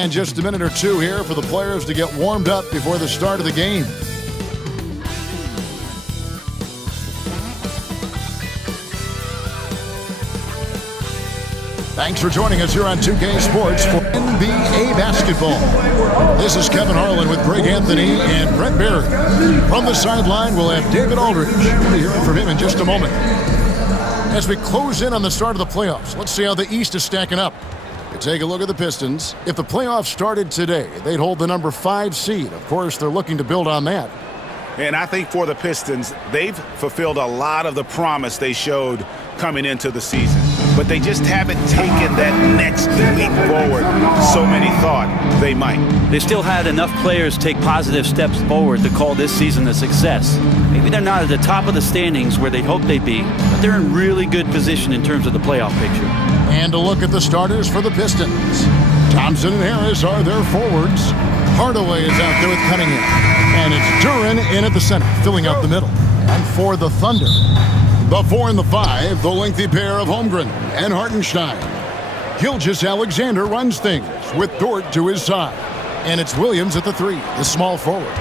And just a minute or two here for the players to get warmed up before the start of the game. Thanks for joining us here on 2K Sports for NBA basketball. This is Kevin Harlan with Greg Anthony and Brett Barry. From the sideline, we'll have David Aldridge. We'll be hearing from him in just a moment. As we close in on the start of the playoffs, let's see how the East is stacking up. You take a look at the Pistons. If the playoffs started today, they'd hold the number 5 seed. Of course, they're looking to build on that. And I think for the Pistons, they've fulfilled a lot of the promise they showed coming into the season. But they just haven't taken that next leap forward so many thought they might. They still had enough players take positive steps forward to call this season a success. Maybe they're not at the top of the standings where they'd hope they'd be, but they're in really good position in terms of the playoff picture. And a look at the starters for the Pistons. Thompson and Harris are their forwards. Hardaway is out there with Cunningham. And it's Duren in at the center, filling out the middle. And for the Thunder, the 4 and the 5, the lengthy pair of Holmgren and Hartenstein. Gilgeous-Alexander runs things with Dort to his side. And it's Williams at the 3, the small forward.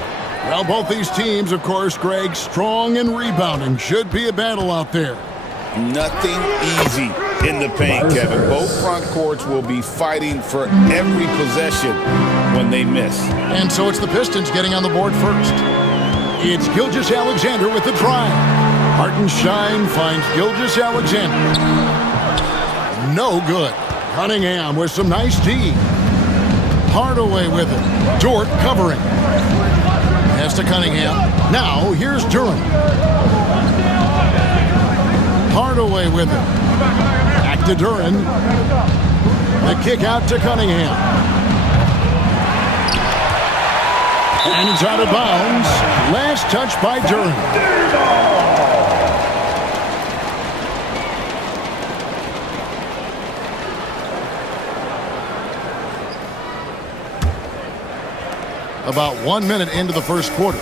Well, both these teams, of course, Greg, strong and rebounding. Should be a battle out there. Nothing easy in the paint, Kevin. Both front courts will be fighting for every possession when they miss. And so it's the Pistons getting on the board first. It's Gilgeous-Alexander with the drive. Hartenstein finds Gilgeous-Alexander. No good. Cunningham with some nice D. Hardaway with it. Dort covering. Pass to Cunningham. Now here's Duren. Hardaway with it. Back to Duren. The kick out to Cunningham. And it's out of bounds. Last touch by Duren. About 1 minute into the first quarter.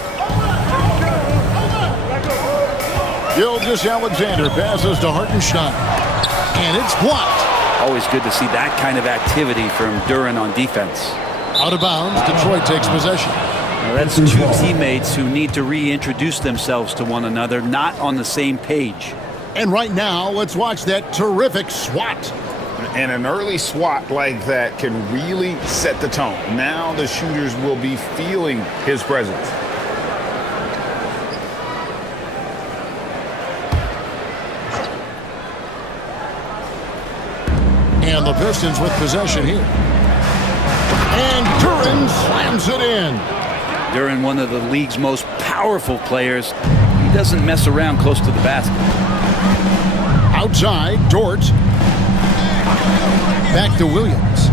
Gilgeous-Alexander passes to Hartenstein. And it's blocked. Always good to see that kind of activity from Duren on defense. Out of bounds, Detroit takes possession. Now that's two teammates who need to reintroduce themselves to one another, not on the same page. And right now, let's watch that terrific swat. And an early swat like that can really set the tone. Now the shooters will be feeling his presence. And the Pistons with possession here. And Duren slams it in. Duren, one of the league's most powerful players. He doesn't mess around close to the basket. Outside, Dort. Back to Williams.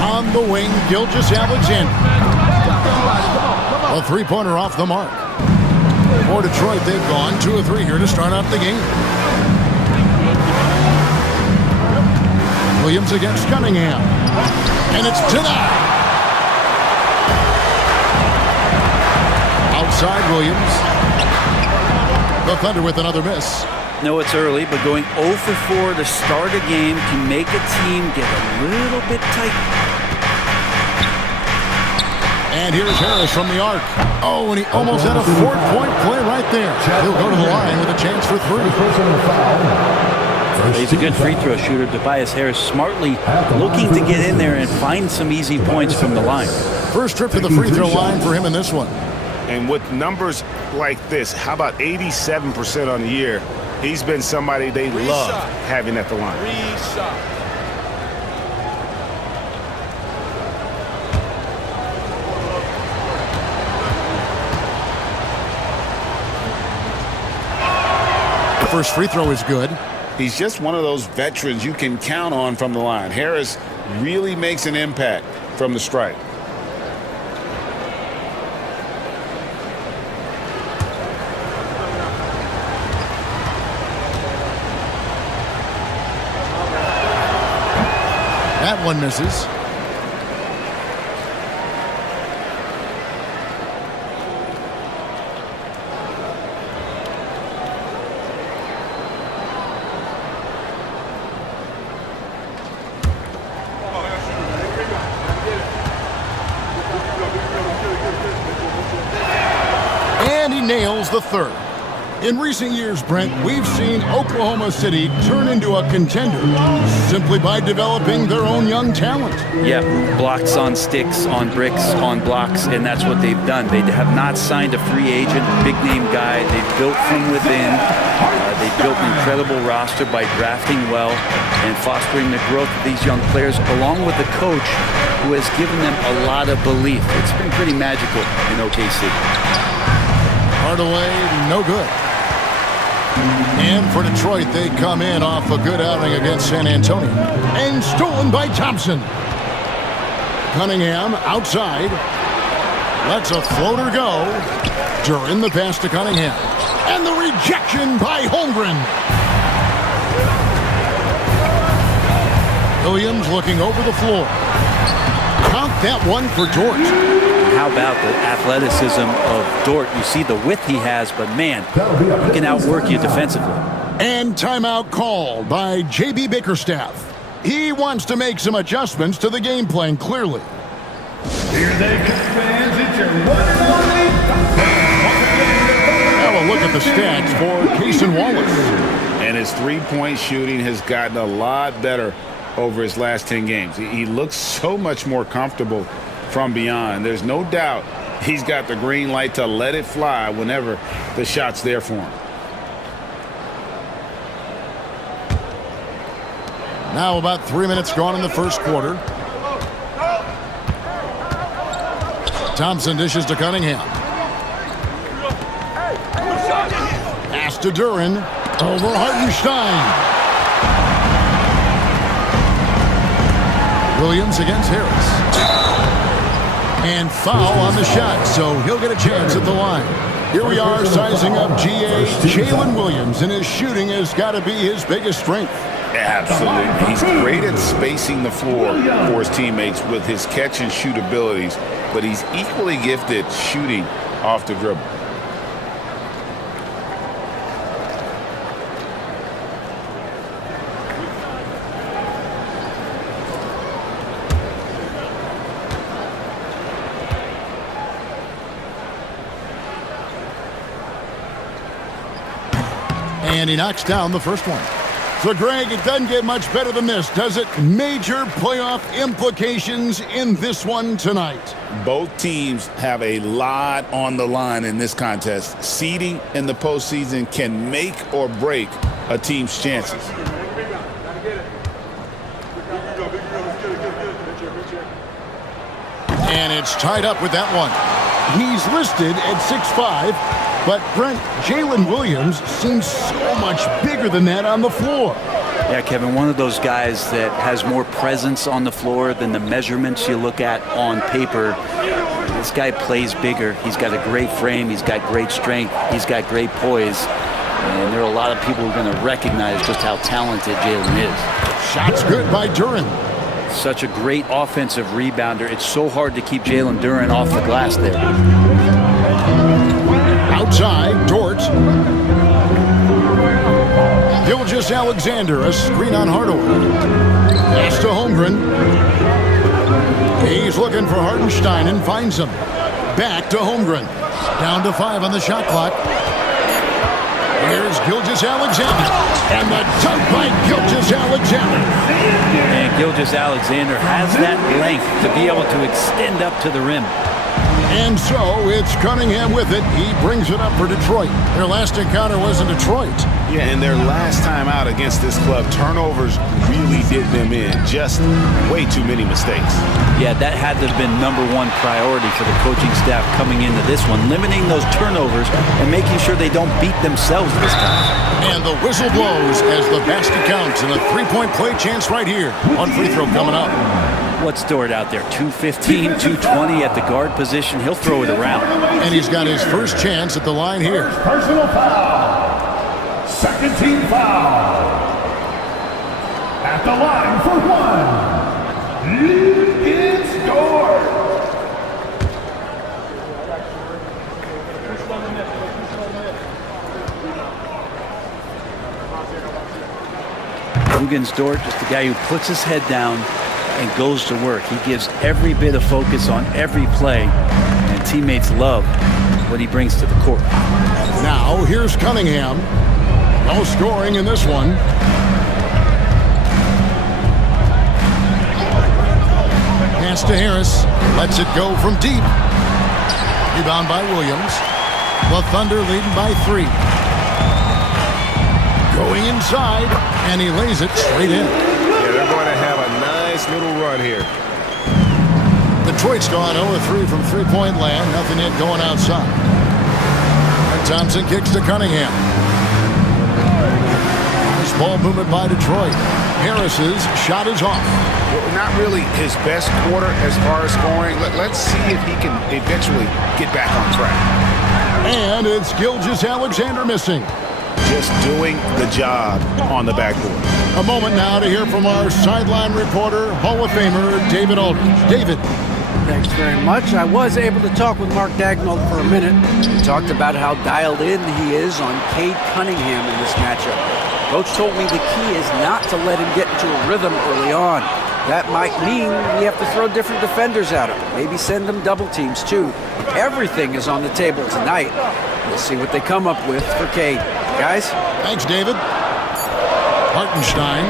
On the wing, Gilgeous-Alexander. A three-pointer off the mark. For Detroit, they've gone 2 of 3 here to start out the game. Williams against Cunningham. And it's denied. Outside Williams. The Thunder with another miss. No, it's early, but going 0 for 4 to start a game can make a team get a little bit tight. And here's Harris from the arc. Oh, and he almost had a 4-point play right there. He'll go to the line with a chance for 3. He's a good free throw shooter. Tobias Harris smartly looking to get in there and find some easy points from the line. First trip to the free throw line for him in this one. And with numbers like this, how about 87% on the year? He's been somebody they love having at the line. The first free throw is good. He's just one of those veterans you can count on from the line. Harris really makes an impact from the stripe. That one misses. nails the third. In recent years, Brent, we've seen Oklahoma City turn into a contender simply by developing their own young talent. Yeah, blocks on sticks, on bricks, on blocks, and that's what they've done. They have not signed a free agent, big-name guy. They've built from within. They've built an incredible roster by drafting well and fostering the growth of these young players, along with a coach who has given them a lot of belief. It's been pretty magical in OKC. Hardaway, no good. And for Detroit, they come in off a good outing against San Antonio. And stolen by Thompson. Cunningham outside. Lets a floater go. Duran the pass to Cunningham. And the rejection by Holmgren. Williams looking over the floor. Count that one for Dort. How about the athleticism of Dort? You see the width he has, but man, he can outwork you defensively. And timeout called by J.B. Bickerstaff. He wants to make some adjustments to the game plan, clearly. Here they come, fans. It's your one and only. Now a look at the stats for Cason Wallace. And his three-point shooting has gotten a lot better over his last 10 games. He looks so much more comfortable from beyond. There's no doubt he's got the green light to let it fly whenever the shot's there for him. Now about 3 minutes gone in the first quarter. Thompson dishes to Cunningham. Pass to Duran. Over Hartenstein. Williams against Harris. And foul on the shot, so he'll get a chance at the line. Here we are sizing up GA. Jalen Williams, and his shooting has got to be his biggest strength. Absolutely. He's great at spacing the floor for his teammates with his catch and shoot abilities, but he's equally gifted shooting off the dribble. And he knocks down the first one. So, Greg, it doesn't get much better than this, does it? Major playoff implications in this one tonight. Both teams have a lot on the line in this contest. Seeding in the postseason can make or break a team's chances. And it's tied up with that one. He's listed at 6'5", but Brent, Jalen Williams seems so much bigger than that on the floor. Yeah, Kevin, one of those guys that has more presence on the floor than the measurements you look at on paper. This guy plays bigger. He's got a great frame. He's got great strength. He's got great poise. And there are a lot of people who are going to recognize just how talented Jalen is. Shots good by Duran. Such a great offensive rebounder. It's so hard to keep Jalen Duran off the glass there. Outside, Dort. Gilgeous-Alexander, a screen on Hardaway. Pass to Holmgren. He's looking for Hartenstein and finds him. Back to Holmgren. Down to 5 on the shot clock. Here's Gilgeous-Alexander. And the dunk by Gilgeous-Alexander. And Gilgeous-Alexander has that length to be able to extend up to the rim. And so it's Cunningham with it. He brings it up for Detroit. Their last encounter was in Detroit. Yeah, and their last time out against this club, turnovers really did them in. Just way too many mistakes. Yeah, that had to have been #1 priority for the coaching staff coming into this one, limiting those turnovers and making sure they don't beat themselves this time. And the whistle blows as the basket counts, and a three-point play chance right here on free throw coming up. What's Dort out there? 215, 220 at the guard position. He'll throw it around. And he's got his first chance at the line here. Personal foul. Second team foul. At the line for one. It's Dort. Luguentz Dort, just the guy who puts his head down and goes to work. He gives every bit of focus on every play, and teammates love what he brings to the court. Now, here's Cunningham. No scoring in this one. Pass to Harris. Lets it go from deep. Rebound by Williams. The Thunder leading by 3. Going inside, and he lays it straight in. Yeah, they're going to have a nice little run here. Detroit's gone 0-3 from three-point land. Nothing yet going outside. And Thompson kicks to Cunningham. Nice ball movement by Detroit. Harris's shot is off. Well, not really his best quarter as far as scoring. Let's see if he can eventually get back on track. And it's Gilgeous-Alexander missing. Just doing the job on the backboard. A moment now to hear from our sideline reporter, Hall of Famer David Aldridge. David. Thanks very much. I was able to talk with Mark Dagnall for a minute. He talked about how dialed in he is on Cade Cunningham in this matchup. Coach told me the key is not to let him get into a rhythm early on. That might mean we have to throw different defenders at him. Maybe send them double teams too. Everything is on the table tonight. We'll see what they come up with for Cade. Guys? Thanks, David. Hartenstein.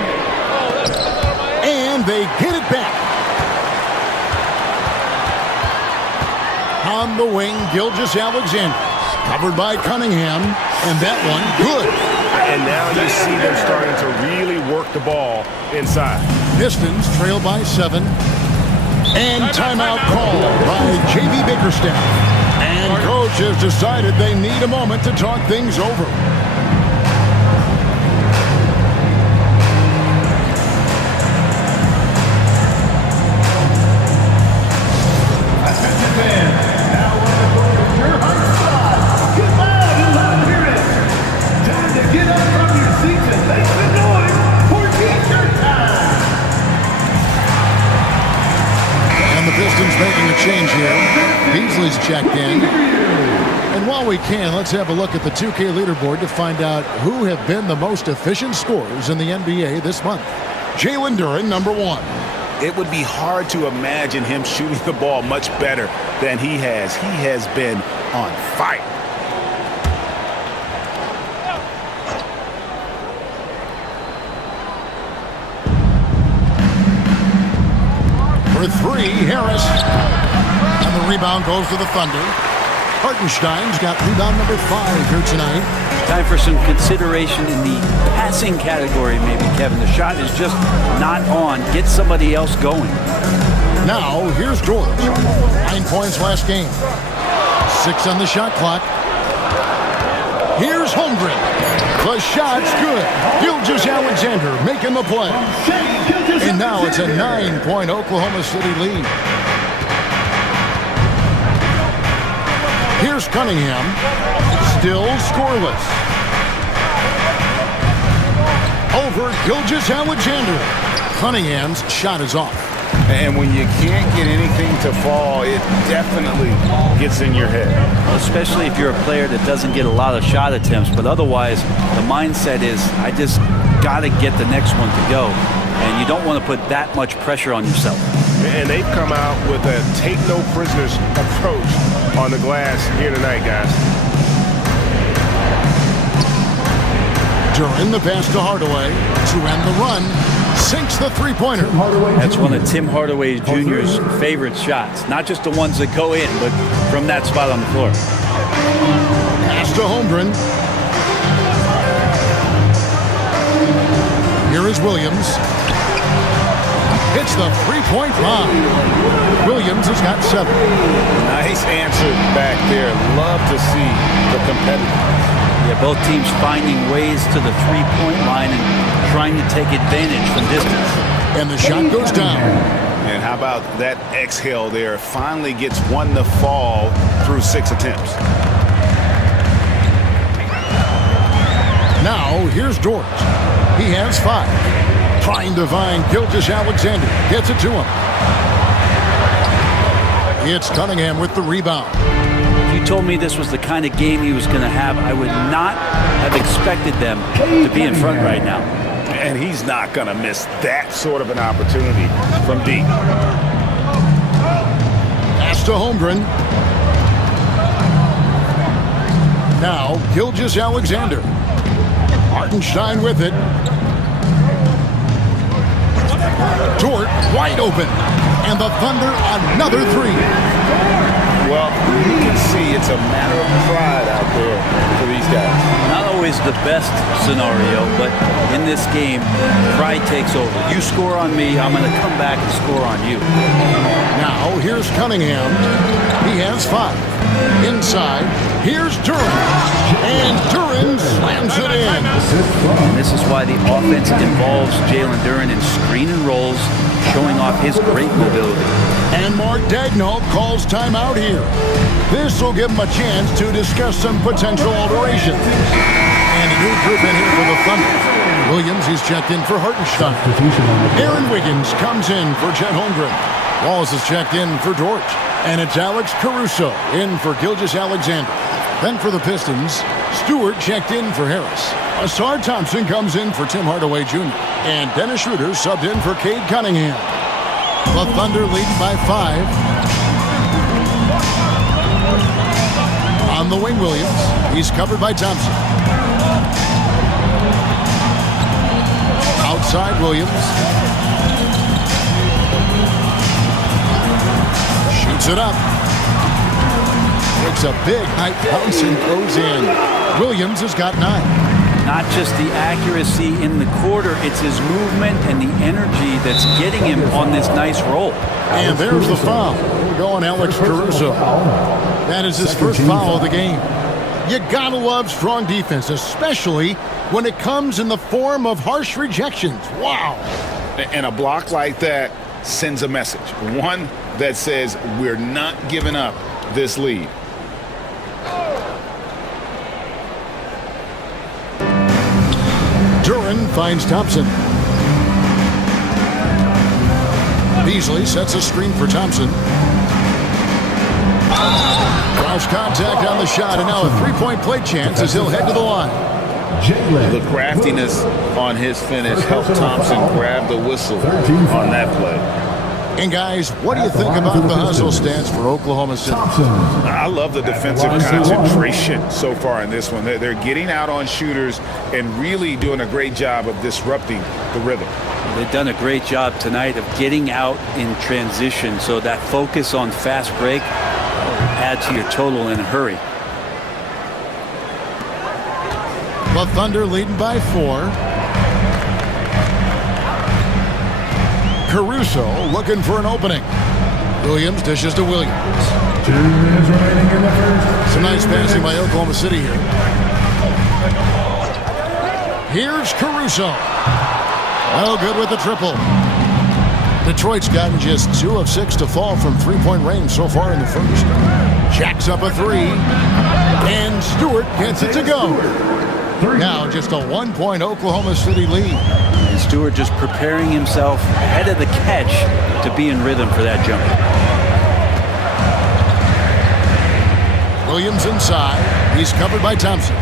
And they get it back. On the wing, Gilgeous-Alexander. Covered by Cunningham. And that one, good. And now you see them starting to really work the ball inside. Pistons trail by 7. And timeout called by J.B. Bickerstaff. And coach has decided they need a moment to talk things over. Making a change here. Beasley's checked in. And while we can, let's have a look at the 2K leaderboard to find out who have been the most efficient scorers in the NBA this month. Jalen Duren, number 1. It would be hard to imagine him shooting the ball much better than he has. He has been on fire. For 3, Harris. And the rebound goes to the Thunder. Hartenstein's got rebound number 5 here tonight. Time for some consideration in the passing category, maybe, Kevin. The shot is just not on. Get somebody else going. Now, here's George. 9 points last game. 6 on the shot clock. Here's Holmgren. The shot's good. Gilgeous-Alexander making the play. And now it's a 9-point Oklahoma City lead. Here's Cunningham. Still scoreless. Over Gilgeous-Alexander. Cunningham's shot is off. And when you can't get anything to fall, it definitely gets in your head. Well, especially if you're a player that doesn't get a lot of shot attempts. But otherwise, the mindset is, I just got to get the next one to go. And you don't want to put that much pressure on yourself. And they've come out with a take-no-prisoners approach on the glass here tonight, guys. Duren the pass to Hardaway to end the run. Sinks the three-pointer. That's one of Tim Hardaway Jr.'s favorite shots. Not just the ones that go in, but from that spot on the floor. Pass to Holmgren. Here is Williams. Hits the three-point line. Williams has got 7. Nice answer back there. Love to see the competitiveness. Yeah, both teams finding ways to the three-point line and trying to take advantage from distance. And the shot goes down. And how about that exhale there? Finally gets one to fall through 6 attempts. Now, here's George. He has 5. Trying to find Gilgeous-Alexander. Gets it to him. It's Cunningham with the rebound. If you told me this was the kind of game he was going to have, I would not have expected them to be in front right now. And he's not going to miss that sort of an opportunity from deep. Pass to Holmgren. Now, Gilgeous-Alexander. Hartenstein with it. Dort wide open. And the Thunder another three. Well, you can see it's a matter of pride out there for these guys. Not always the best scenario, but in this game, pride takes over. You score on me, I'm going to come back and score on you. Now, here's Cunningham. He has 5. Inside, here's Duren. And Duren slams it in. And this is why the offense involves Jalen Duren in screen and rolls, showing off his great mobility. And Mark Daigneault calls timeout here. This will give him a chance to discuss some potential alterations. And a new group in here for the Thunder. Williams, he's checked in for Hartenstein. Aaron Wiggins comes in for Chet Holmgren. Walls is checked in for Dort. And it's Alex Caruso in for Gilgeous-Alexander. Then for the Pistons, Stewart checked in for Harris. Asar Thompson comes in for Tim Hardaway Jr. And Dennis Schroeder subbed in for Cade Cunningham. The Thunder lead by 5. On the wing, Williams. He's covered by Thompson. Outside, Williams. Shoots it up. Takes a big height bounce and goes in. Williams has got 9. Not just the accuracy in the quarter, it's his movement and the energy that's getting him on this nice roll. And there's the foul. We're going Alex Caruso. That is his first foul of the game. You gotta love strong defense, especially when it comes in the form of harsh rejections. Wow. And a block like that sends a message. One that says we're not giving up this lead. Duren finds Thompson. Beasley sets a screen for Thompson. Cross contact on the shot, and now a three-point play chance as he'll head to the line. The craftiness on his finish helped Thompson grab the whistle on that play. And guys, what do you think about the hustle stats for Oklahoma City? I love the defensive concentration so far in this one. They're getting out on shooters and really doing a great job of disrupting the rhythm. They've done a great job tonight of getting out in transition, so that focus on fast break will add to your total in a hurry. The Thunder leading by 4. Caruso looking for an opening. Williams dishes to Williams. Some nice passing by Oklahoma City here. Here's Caruso. Well, good with the triple. Detroit's gotten just 2 of 6 to fall from three-point range so far in the first. Jacks up a 3. And Stewart gets it to go. Now just a 1-point Oklahoma City lead. And Stewart just preparing himself ahead of the catch to be in rhythm for that jump. Williams inside. He's covered by Thompson.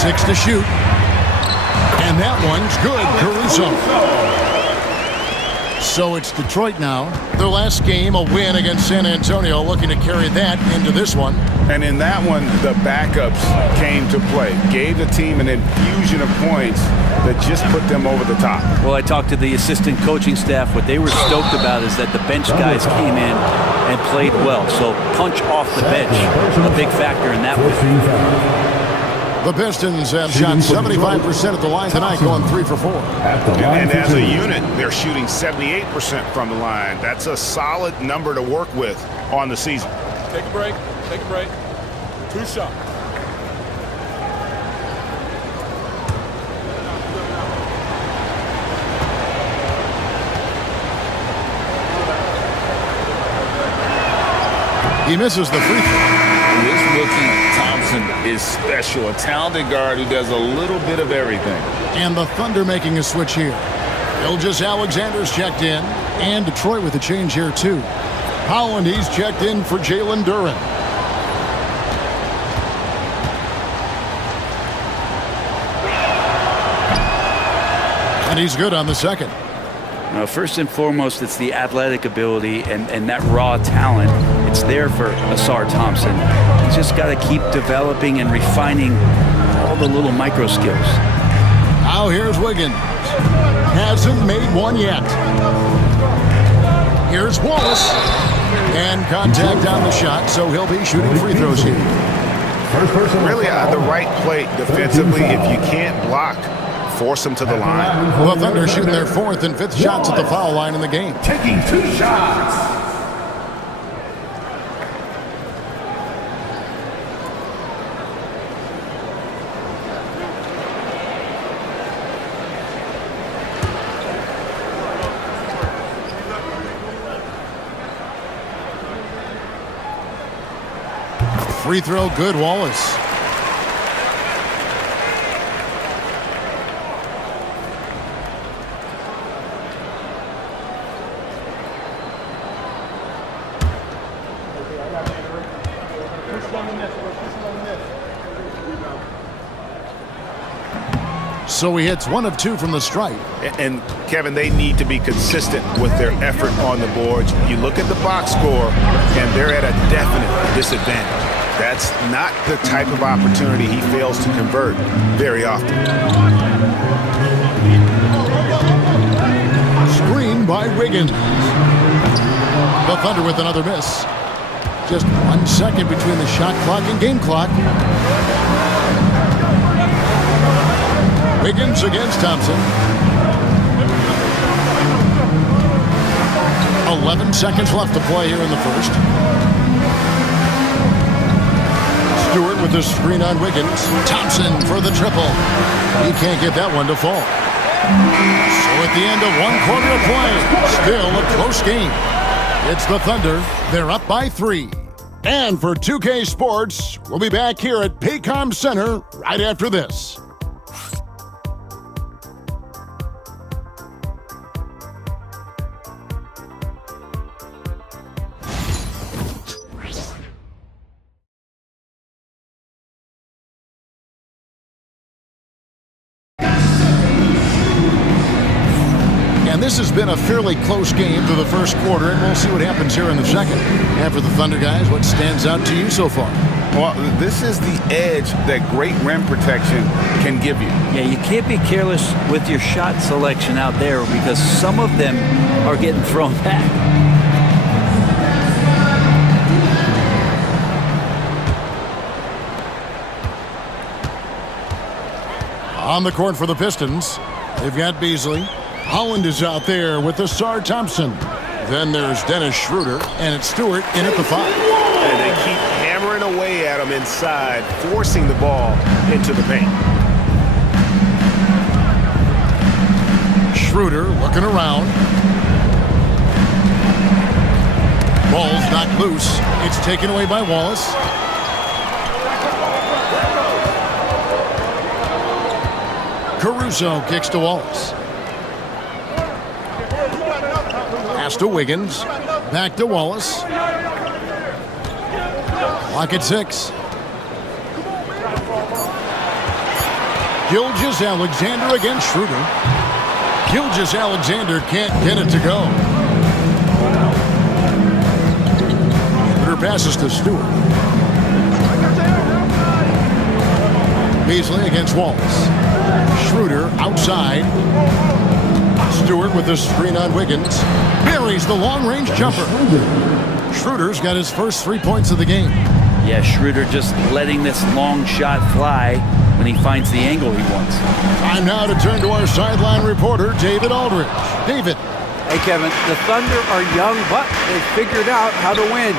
6 to shoot. And that one's good, Caruso. So it's Detroit now. Their last game, a win against San Antonio, looking to carry that into this one. And in that one, the backups came to play. Gave the team an infusion of points that just put them over the top. Well, I talked to the assistant coaching staff. What they were stoked about is that the bench guys came in and played well. So punch off the bench, a big factor in that one. The Pistons have shot 75% at the line tonight, going 3 for 4. And as a unit, they're shooting 78% from the line. That's a solid number to work with on the season. Take a break. Take a break. 2 shots. He misses the free throw. This rookie Thompson is special, a talented guard who does a little bit of everything. And the Thunder making a switch here. Gilgeous-Alexander's checked in, and Detroit with a change here too. Holland, he's checked in for Jalen Duren. And he's good on the second. First and foremost, it's the athletic ability and that raw talent. It's there for Asar Thompson. He's just got to keep developing and refining all the little micro skills. Now here's Wiggins. Hasn't made one yet. Here's Wallace. And contact on the shot, so he'll be shooting free throws here. Really the right play defensively. If you can't block, force them to the line. The Thunder shooting their 4th and 5th shots at the foul line in the game. Taking 2 shots. Free throw good, Wallace. So he hits 1 of 2 from the stripe. And Kevin, they need to be consistent with their effort on the boards. You look at the box score, and they're at a definite disadvantage. That's not the type of opportunity he fails to convert very often. Screen by Wiggins. The Thunder with another miss. Just 1 second between the shot clock and game clock. Wiggins against Thompson. 11 seconds left to play here in the first. Stewart with the screen on Wiggins. Thompson for the triple. He can't get that one to fall. So at the end of 1 quarter of play, still a close game. It's the Thunder. They're up by 3. And for 2K Sports, we'll be back here at Paycom Center right after this. This has been a fairly close game through the first quarter, and we'll see what happens here in the second. And for the Thunder guys, what stands out to you so far? Well, this is the edge that great rim protection can give you. Yeah, you can't be careless with your shot selection out there because some of them are getting thrown back. On the court for the Pistons, they've got Beasley. Holland is out there with Asar Thompson. Then there's Dennis Schroeder, and it's Stewart in at the 5. And they keep hammering away at him inside, forcing the ball into the paint. Schroeder looking around. Ball's knocked loose. It's taken away by Wallace. Caruso kicks to Wallace. Pass to Wiggins. Back to Wallace. Lock at 6. Gilgeous-Alexander against Schroeder. Gilgeous-Alexander can't get it to go. Schroeder passes to Stewart. Beasley against Wallace. Schroeder outside. Stewart with the screen on Wiggins. Buries the long-range jumper. Schroeder's got his first 3 points of the game. Yeah, Schroeder just letting this long shot fly when he finds the angle he wants. Time now to turn to our sideline reporter, David Aldridge. David. Hey, Kevin, the Thunder are young, but they figured out how to win.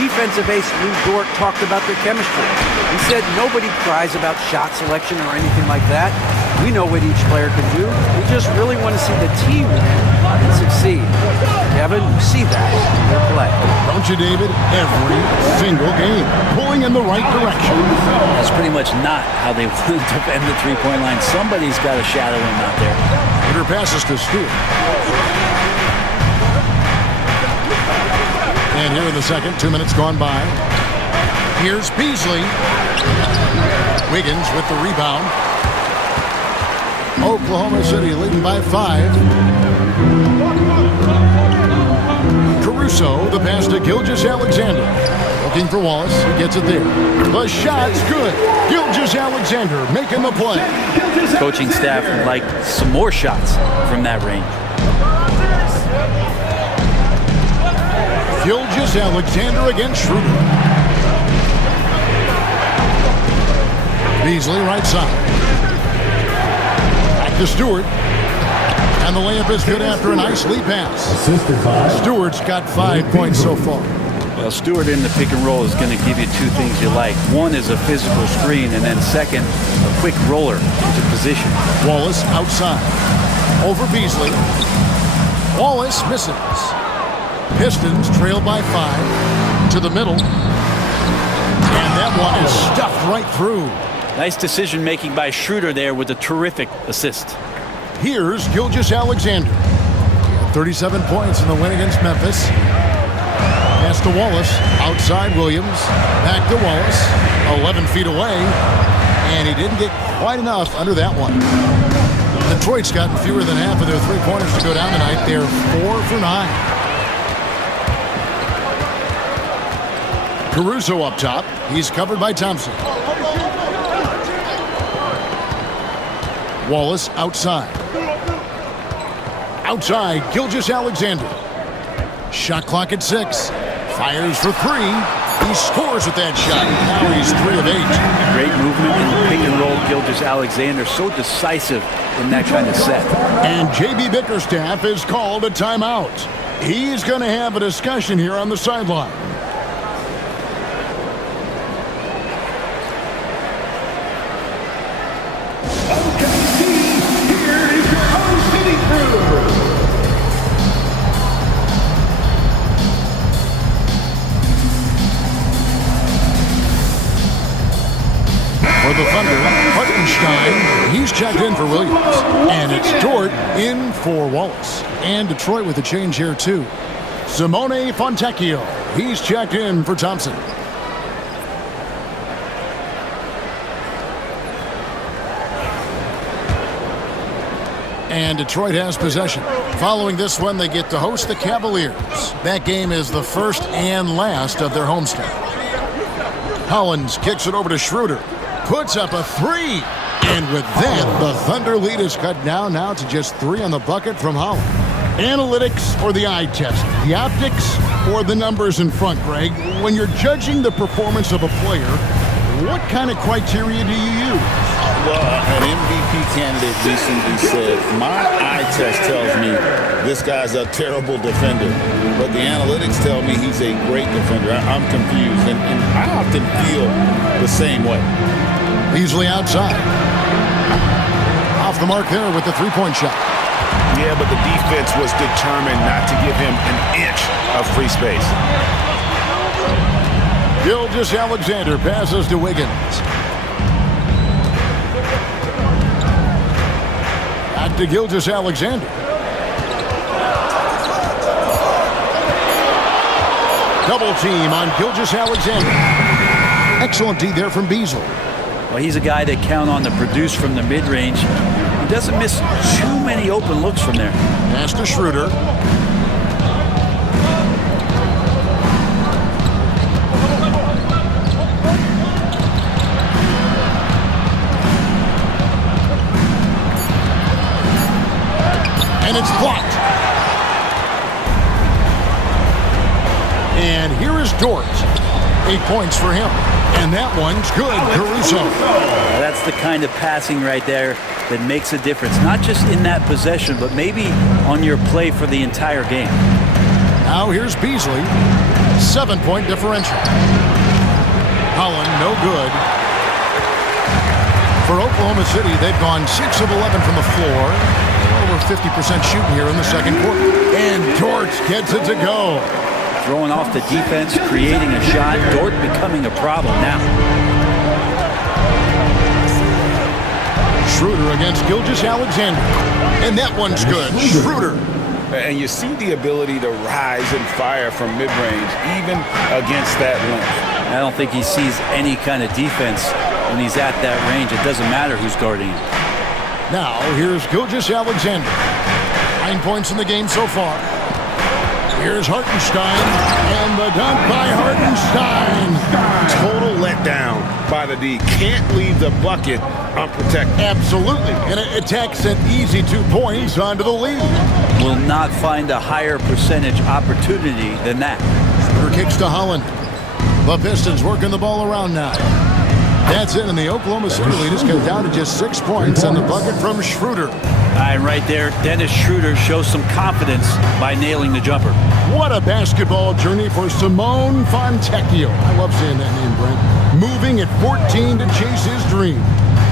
Defensive ace Lou Dort talked about their chemistry. He said nobody cries about shot selection or anything like that. We know what each player can do. We just really want to see the team win and succeed. Kevin, you see that in their play. Don't you, David? Every single game. Pulling in the right direction. That's pretty much not how they want to defend the three-point line. Somebody's got to shadow him out there. Schroeder passes to Stewart. And here in the second, 2 minutes gone by. Here's Beasley. Wiggins with the rebound. Oklahoma City leading by 5. Caruso, the pass to Gilgeous-Alexander. Looking for Wallace. He gets it there. The shot's good. Gilgeous-Alexander making the play. Coaching staff would like some more shots from that range. Gilgeous-Alexander against Schroeder. Beasley right side. Back to Stewart. And the layup is good after a nice lead pass. Stewart's got 5 points so far. Well, Stewart in the pick and roll is going to give you two things you like. One is a physical screen, and then second, a quick roller into position. Wallace outside. Over Beasley. Wallace misses. Pistons trail by 5 to the middle. And that one is stuffed right through. Nice decision making by Schroeder there with a terrific assist. Here's Gilgeous-Alexander. 37 points in the win against Memphis. Pass to Wallace. Outside Williams. Back to Wallace. 11 feet away. And he didn't get quite enough under that one. Detroit's gotten fewer than half of their three-pointers to go down tonight. They're 4 for 9. Caruso up top. He's covered by Thompson. Wallace outside. Outside, Gilgeous-Alexander. Shot clock at 6. Fires for 3. He scores with that shot. Now he's 3 of 8. Great movement in the pick and roll. Gilgeous-Alexander so decisive in that kind of set. And J.B. Bickerstaff is called a timeout. He's going to have a discussion here on the sideline. For the Thunder, Hartenstein, he's checked in for Williams. And it's Dort in for Wallace. And Detroit with a change here, too. Simone Fontecchio, he's checked in for Thompson. And Detroit has possession. Following this one, they get to host the Cavaliers. That game is the first and last of their homestand. Hollins kicks it over to Schroeder. Puts up a 3. And with that, the Thunder lead is cut down now to just 3 on the bucket from Holland. Analytics or the eye test? The optics or the numbers in front, Greg? When you're judging the performance of a player, what kind of criteria do you use? Well, an MVP candidate recently said, my eye test tells me this guy's a terrible defender, but the analytics tell me he's a great defender. I'm confused, and I often feel the same way. Beasley outside. Off the mark there with the three-point shot. Yeah, but the defense was determined not to give him an inch of free space. Gilgeous-Alexander passes to Wiggins. Back to Gilgeous-Alexander. Double team on Gilgeous-Alexander. Excellent D there from Beasley. Well, he's a guy they count on to produce from the mid-range. He doesn't miss too many open looks from there. Pass to Schroeder. And it's blocked. And here is Dort. 8 points for him. And that one's good, Caruso. That's the kind of passing right there that makes a difference. Not just in that possession, but maybe on your play for the entire game. Now here's Beasley. 7-point differential. Holland, no good. For Oklahoma City, they've gone 6 of 11 from the floor. Over 50% shooting here in the second quarter. And Dort gets it to go. Throwing off the defense, creating a shot. Dort becoming a problem now. Schroeder against Gilgeous-Alexander. And that one's good. Schroeder. And you see the ability to rise and fire from mid-range, even against that length. I don't think he sees any kind of defense when he's at that range. It doesn't matter who's guarding him. Now, here's Gilgeous-Alexander. 9 points in the game so far. Here's Hartenstein, and the dunk by Hartenstein. Total letdown by the D. Can't leave the bucket unprotected. Absolutely, and it takes an easy 2 points onto the lead. Will not find a higher percentage opportunity than that. Schroeder kicks to Holland. The Pistons working the ball around now. That's it, and the Oklahoma City lead has come down to just 6 points on the bucket from Schroeder. Right there, Dennis Schroeder shows some confidence by nailing the jumper. What a basketball journey for Simone Fontecchio. I love saying that name, Brent. Moving at 14 to chase his dream.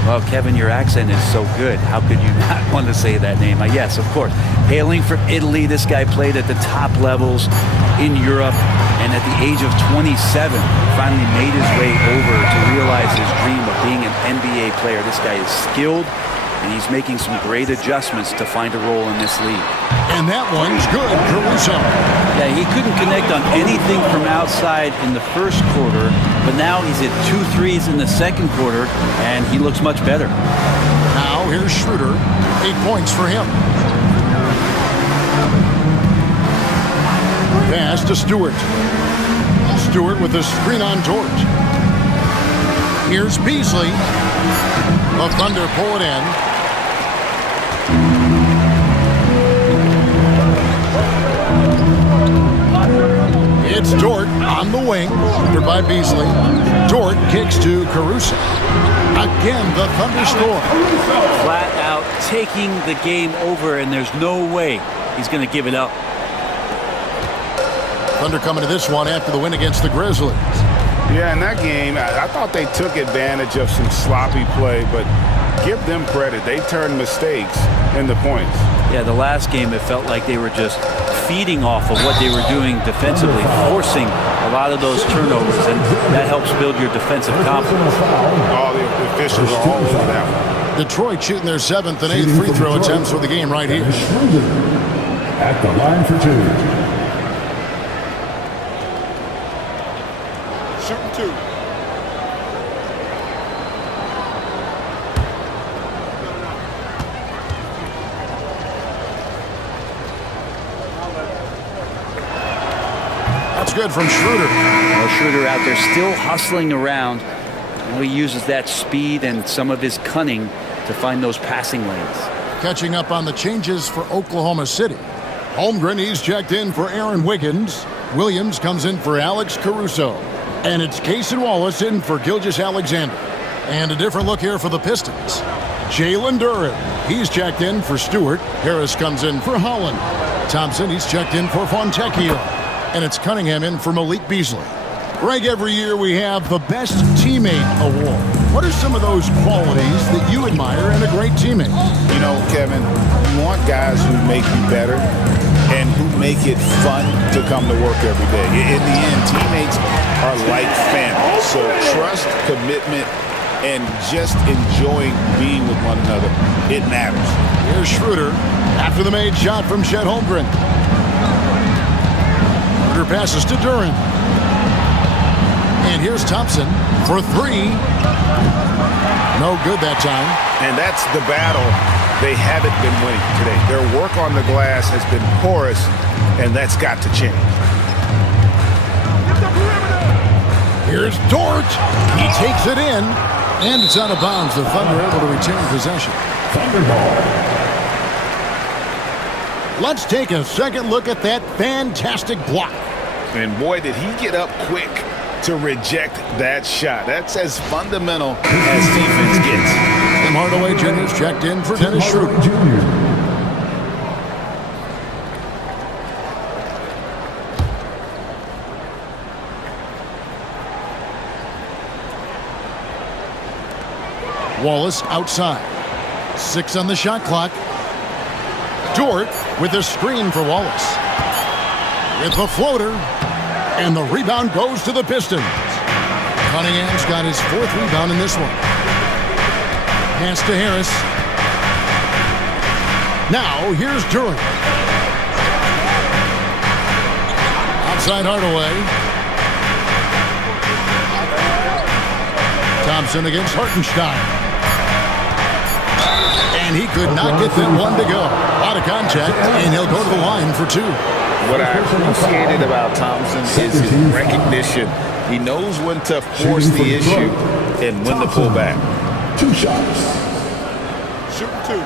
Well, Kevin, your accent is so good. How could you not want to say that name? Yes, of course. Hailing from Italy, this guy played at the top levels in Europe, and at the age of 27, finally made his way over to realize his dream of being an NBA player. This guy is skilled, and he's making some great adjustments to find a role in this league. And that one's good, Caruso. Yeah, he couldn't connect on anything from outside in the first quarter, but now he's at 2 threes in the second quarter, and he looks much better. Now here's Schroeder. 8 points for him. Pass to Stewart. Stewart with a screen on Dort. Here's Beasley. The Thunder pull it in. It's Dort on the wing, covered by Beasley. Dort kicks to Caruso. Again, the Thunder score. Flat out taking the game over, and there's no way he's going to give it up. Thunder coming to this one after the win against the Grizzlies. Yeah, in that game, I thought they took advantage of some sloppy play, but give them credit. They turned mistakes into points. Yeah, the last game, it felt like they were just feeding off of what they were doing defensively, forcing a lot of those turnovers, and that helps build your defensive confidence. All the officials are all over that one. Detroit shooting their 7th and 8th free throw attempts for the game right here. At the line for 2. Shooting 2. That's good from Schroeder. Well, Schroeder out there still hustling around. He uses that speed and some of his cunning to find those passing lanes. Catching up on the changes for Oklahoma City. Holmgren, he's checked in for Aaron Wiggins. Williams comes in for Alex Caruso. And it's Cason Wallace in for Gilgeous-Alexander. And a different look here for the Pistons. Jalen Duren, he's checked in for Stewart. Harris comes in for Holland. Thompson, he's checked in for Fontecchio. And it's Cunningham in for Malik Beasley. Greg, every year we have the Best Teammate Award. What are some of those qualities that you admire in a great teammate? You know, Kevin, you want guys who make you better and who make it fun to come to work every day. In the end, teammates are like family. So trust, commitment, and just enjoying being with one another, it matters. Here's Schroeder after the made shot from Chet Holmgren. Schroeder passes to Duren. And here's Thompson for 3. No good that time. And that's the battle they haven't been winning today. Their work on the glass has been porous, and that's got to change. Here's Dort. He takes it in, and it's out of bounds. The Thunder able to retain possession. Let's take a second look at that fantastic block. And boy, did he get up quick to reject that shot. That's as fundamental as defense gets. Tim Hardaway Jr. is checked in for Dennis Schroeder. Wallace outside. 6 on the shot clock. Dort with a screen for Wallace. With the floater. And the rebound goes to the Pistons. Cunningham's got his 4th rebound in this one. Pass to Harris. Now here's Duren. Outside Hardaway. Thompson against Hartenstein. And he could not get that one to go. Out of contact, and he'll go to the line for 2. What I appreciated about Thompson is his recognition. He knows when to force the issue and when to pull back. 2 shots. Shooting 2.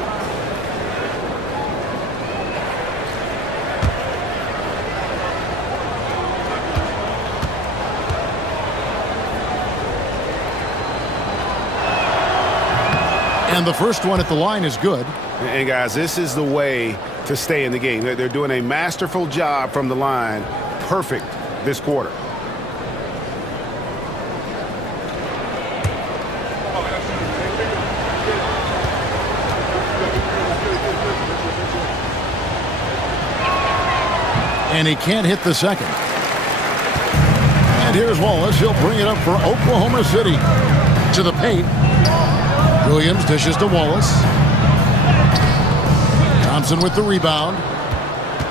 And the first one at the line is good. And guys, this is the way to stay in the game. They're doing a masterful job from the line. Perfect this quarter. And he can't hit the second. And here's Wallace. He'll bring it up for Oklahoma City. To the paint. Williams dishes to Wallace. Thompson with the rebound.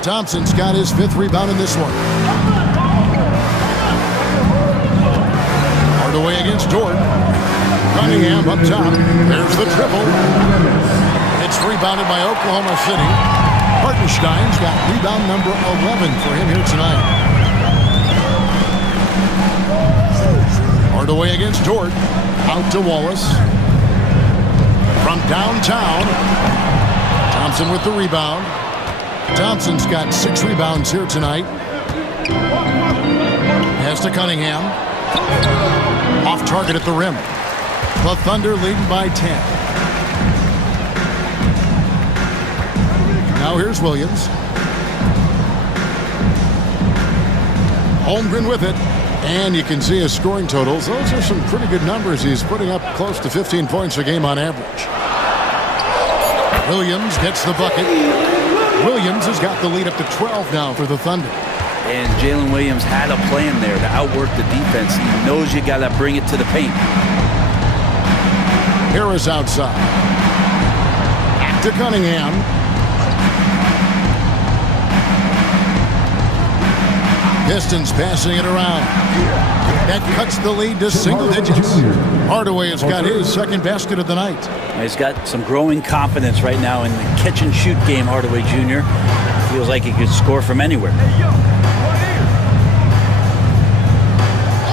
Thompson's got his 5th rebound in this one. Hardaway against Dort. Cunningham up top. There's the triple. It's rebounded by Oklahoma City. Hartenstein's got rebound number 11 for him here tonight. Hardaway against Dort. Out to Wallace. From downtown. Thompson with the rebound. Thompson's got 6 rebounds here tonight. Pass to Cunningham. Off target at the rim. The Thunder leading by 10. Now here's Williams. Holmgren with it. And you can see his scoring totals. Those are some pretty good numbers. He's putting up close to 15 points a game on average. Williams gets the bucket. Williams has got the lead up to 12 now for the Thunder. And Jalen Williams had a plan there to outwork the defense. He knows you got to bring it to the paint. Harris outside. Back to Cunningham. Pistons passing it around. That cuts the lead to single digits. Hardaway has got his 2nd basket of the night. He's got some growing confidence right now in the catch-and-shoot game, Hardaway Jr. Feels like he could score from anywhere.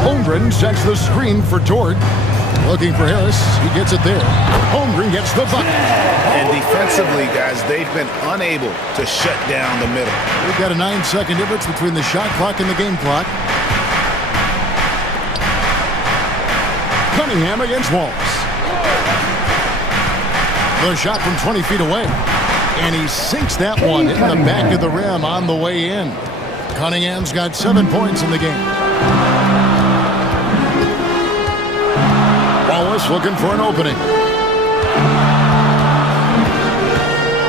Holmgren sets the screen for Dort. Looking for Harris. He gets it there. Holmgren gets the bucket. And defensively, guys, they've been unable to shut down the middle. We've got a 9-second difference between the shot clock and the game clock. Cunningham against Wallace. The shot from 20 feet away. And he sinks that one in the back of the rim on the way in. Cunningham's got 7 points in the game. Wallace looking for an opening.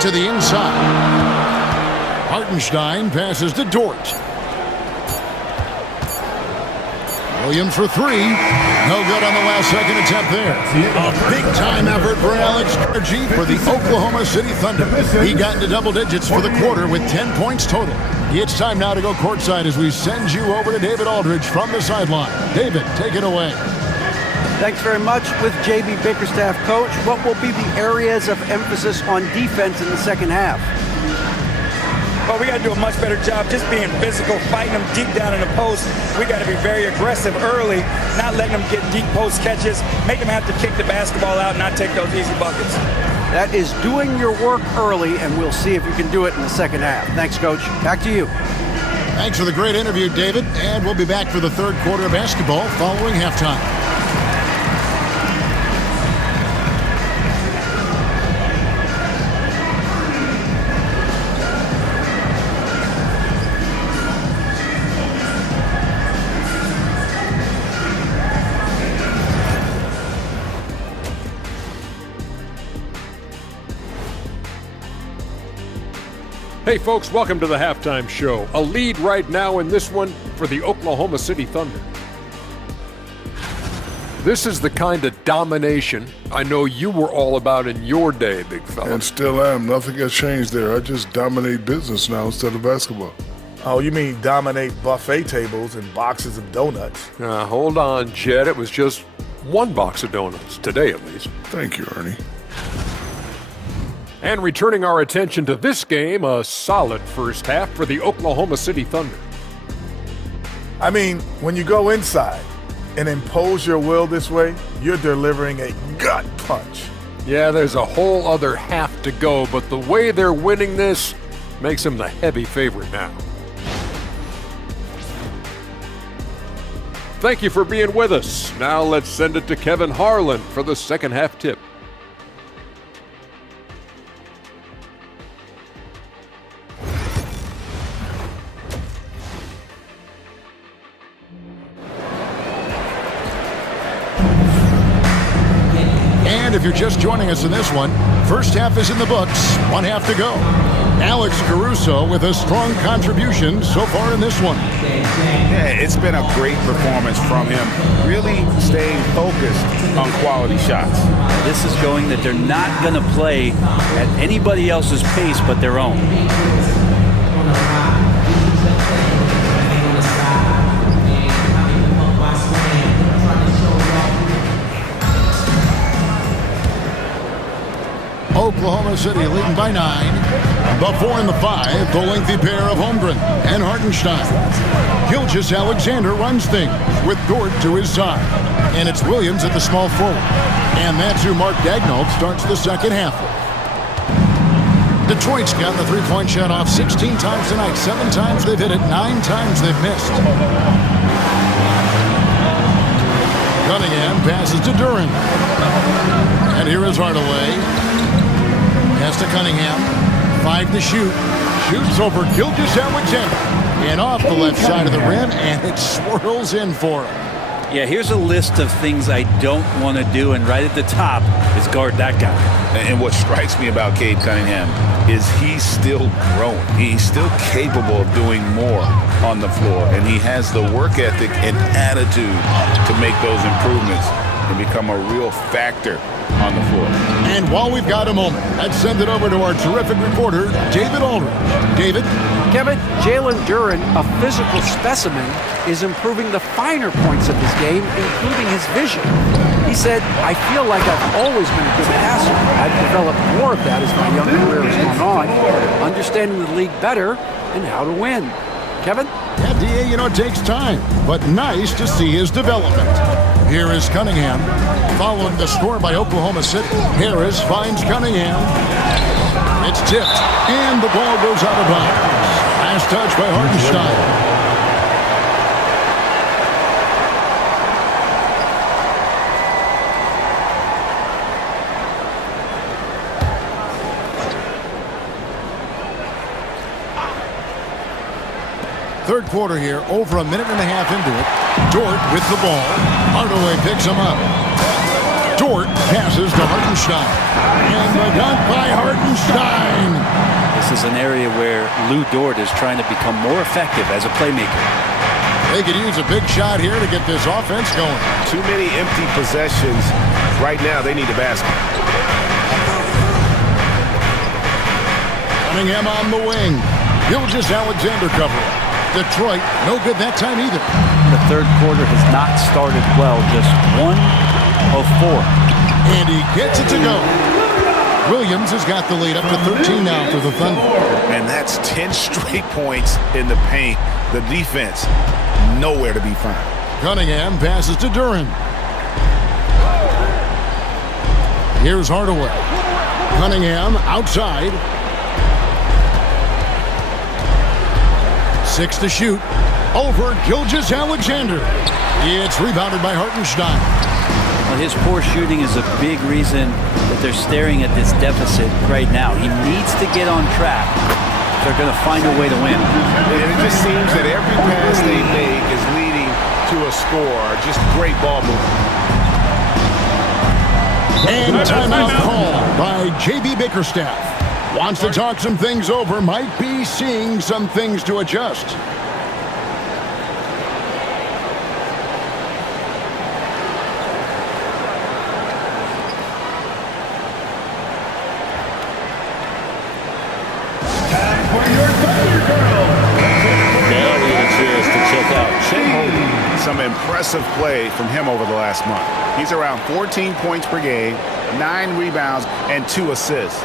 To the inside. Hartenstein passes to Dort. Williams for 3. No good on the last second attempt there. A big-time effort for Alex G for the Oklahoma City Thunder. He got into double digits for the quarter with 10 points total. It's time now to go courtside as we send you over to David Aldridge from the sideline. David, take it away. Thanks very much. With J.B. Bickerstaff, Coach, what will be the areas of emphasis on defense in the second half? Well, we got to do a much better job just being physical, fighting them deep down in the post. We got to be very aggressive early, not letting them get deep post catches, make them have to kick the basketball out, not take those easy buckets. That is doing your work early, and we'll see if you can do it in the second half. Thanks, Coach. Back to you. Thanks for the great interview, David. And we'll be back for the third quarter of basketball following halftime. Hey folks, welcome to the halftime show. A lead right now in this one for the Oklahoma City Thunder. This is the kind of domination I know you were all about in your day, big fella. And still am. Nothing has changed there. I just dominate business now instead of basketball. Oh, you mean dominate buffet tables and boxes of donuts? Hold on, Jed. It was just one box of donuts, today at least. Thank you, Ernie. And returning our attention to this game, a solid first half for the Oklahoma City Thunder. I mean, when you go inside and impose your will this way, you're delivering a gut punch. Yeah, there's a whole other half to go, but the way they're winning this makes them the heavy favorite now. Thank you for being with us. Now let's send it to Kevin Harlan for the second half tip. And if you're just joining us in this one, first half is in the books, one half to go. Alex Caruso with a strong contribution so far in this one. Yeah, it's been a great performance from him, really staying focused on quality shots. This is showing that they're not going to play at anybody else's pace but their own. Oklahoma City leading by 9. The 4 and the 5, the lengthy pair of Holmgren and Hartenstein. Gilgeous-Alexander runs things with Dort to his side. And it's Williams at the small forward. And that's who Mark Daigneault starts the second half with. Detroit's got the three-point shot off 16 times tonight. 7 times they've hit it, 9 times they've missed. Cunningham passes to Duren. And here is Hardaway. Pass to Cunningham. 5 to shoot. Shoots over Gilgeous-Alexander. And off the left side of the rim, and it swirls in for him. Yeah, here's a list of things I don't want to do, and right at the top is guard that guy. And what strikes me about Cade Cunningham is he's still growing. He's still capable of doing more on the floor, and he has the work ethic and attitude to make those improvements and become a real factor on the floor. And while we've got a moment, let's send it over to our terrific reporter, David Aldridge. David? Kevin, Jalen Duren, a physical specimen, is improving the finer points of his game, including his vision. He said, I feel like I've always been a good passer. I've developed more of that as my young career has gone on, understanding the league better and how to win. Kevin? Yeah, D.A., you know, it takes time, but nice to see his development. Here is Cunningham, following the score by Oklahoma City. Harris finds Cunningham. It's tipped, and the ball goes out of bounds. Last touch by Hartenstein. Third quarter here, over a minute and a half into it. Dort with the ball. Hardaway picks him up. Dort passes to Hartenstein. And the dunk by Hartenstein. This is an area where Lou Dort is trying to become more effective as a playmaker. They could use a big shot here to get this offense going. Too many empty possessions. Right now, they need a basket. Cunningham on the wing. Gilgeous-Alexander covering. Detroit, no good that time either. The third quarter has not started well, just 1 of 4. And he gets it to go. Williams has got the lead up to 13 now for the Thunder. And that's 10 straight points in the paint. The defense, nowhere to be found. Cunningham passes to Duren. Here's Hardaway. Cunningham outside. 6 to shoot. Over Gilgeous-Alexander. It's rebounded by Hartenstein. Well, his poor shooting is a big reason that they're staring at this deficit right now. He needs to get on track if they're going to find a way to win. And it just seems that every pass they make is leading to a score. Just great ball movement. And timeout call by J.B. Bickerstaff. Wants to talk some things over, might be seeing some things to adjust. Time for your Thunder Girl. Now we get a chance to check out Chet Holmgren. Some impressive play from him over the last month. He's around 14 points per game, 9 rebounds, and 2 assists.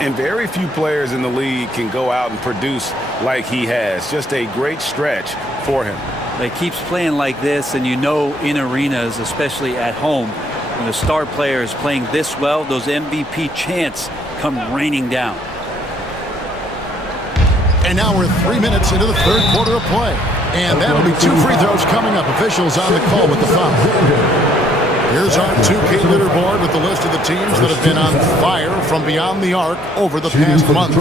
And very few players in the league can go out and produce like he has. Just a great stretch for him. He keeps playing like this, and in arenas, especially at home, when the star player is playing this well, those MVP chants come raining down. And now we're 3 minutes into the third quarter of play. And that'll be 2 free throws coming up. Officials on the call with the foul. Here's our 2K leaderboard with the list of the teams that have been on fire from beyond the arc over the past month.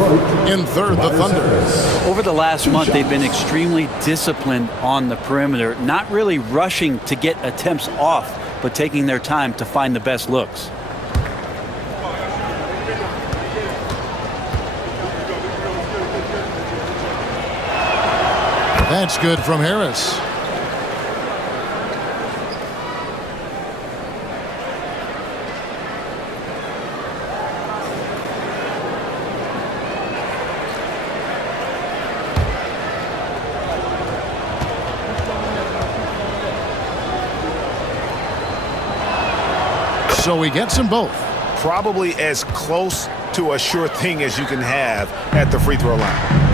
In third, the Thunder. Over the last month, they've been extremely disciplined on the perimeter, not really rushing to get attempts off, but taking their time to find the best looks. That's good from Harris. So he gets them both. Probably as close to a sure thing as you can have at the free throw line.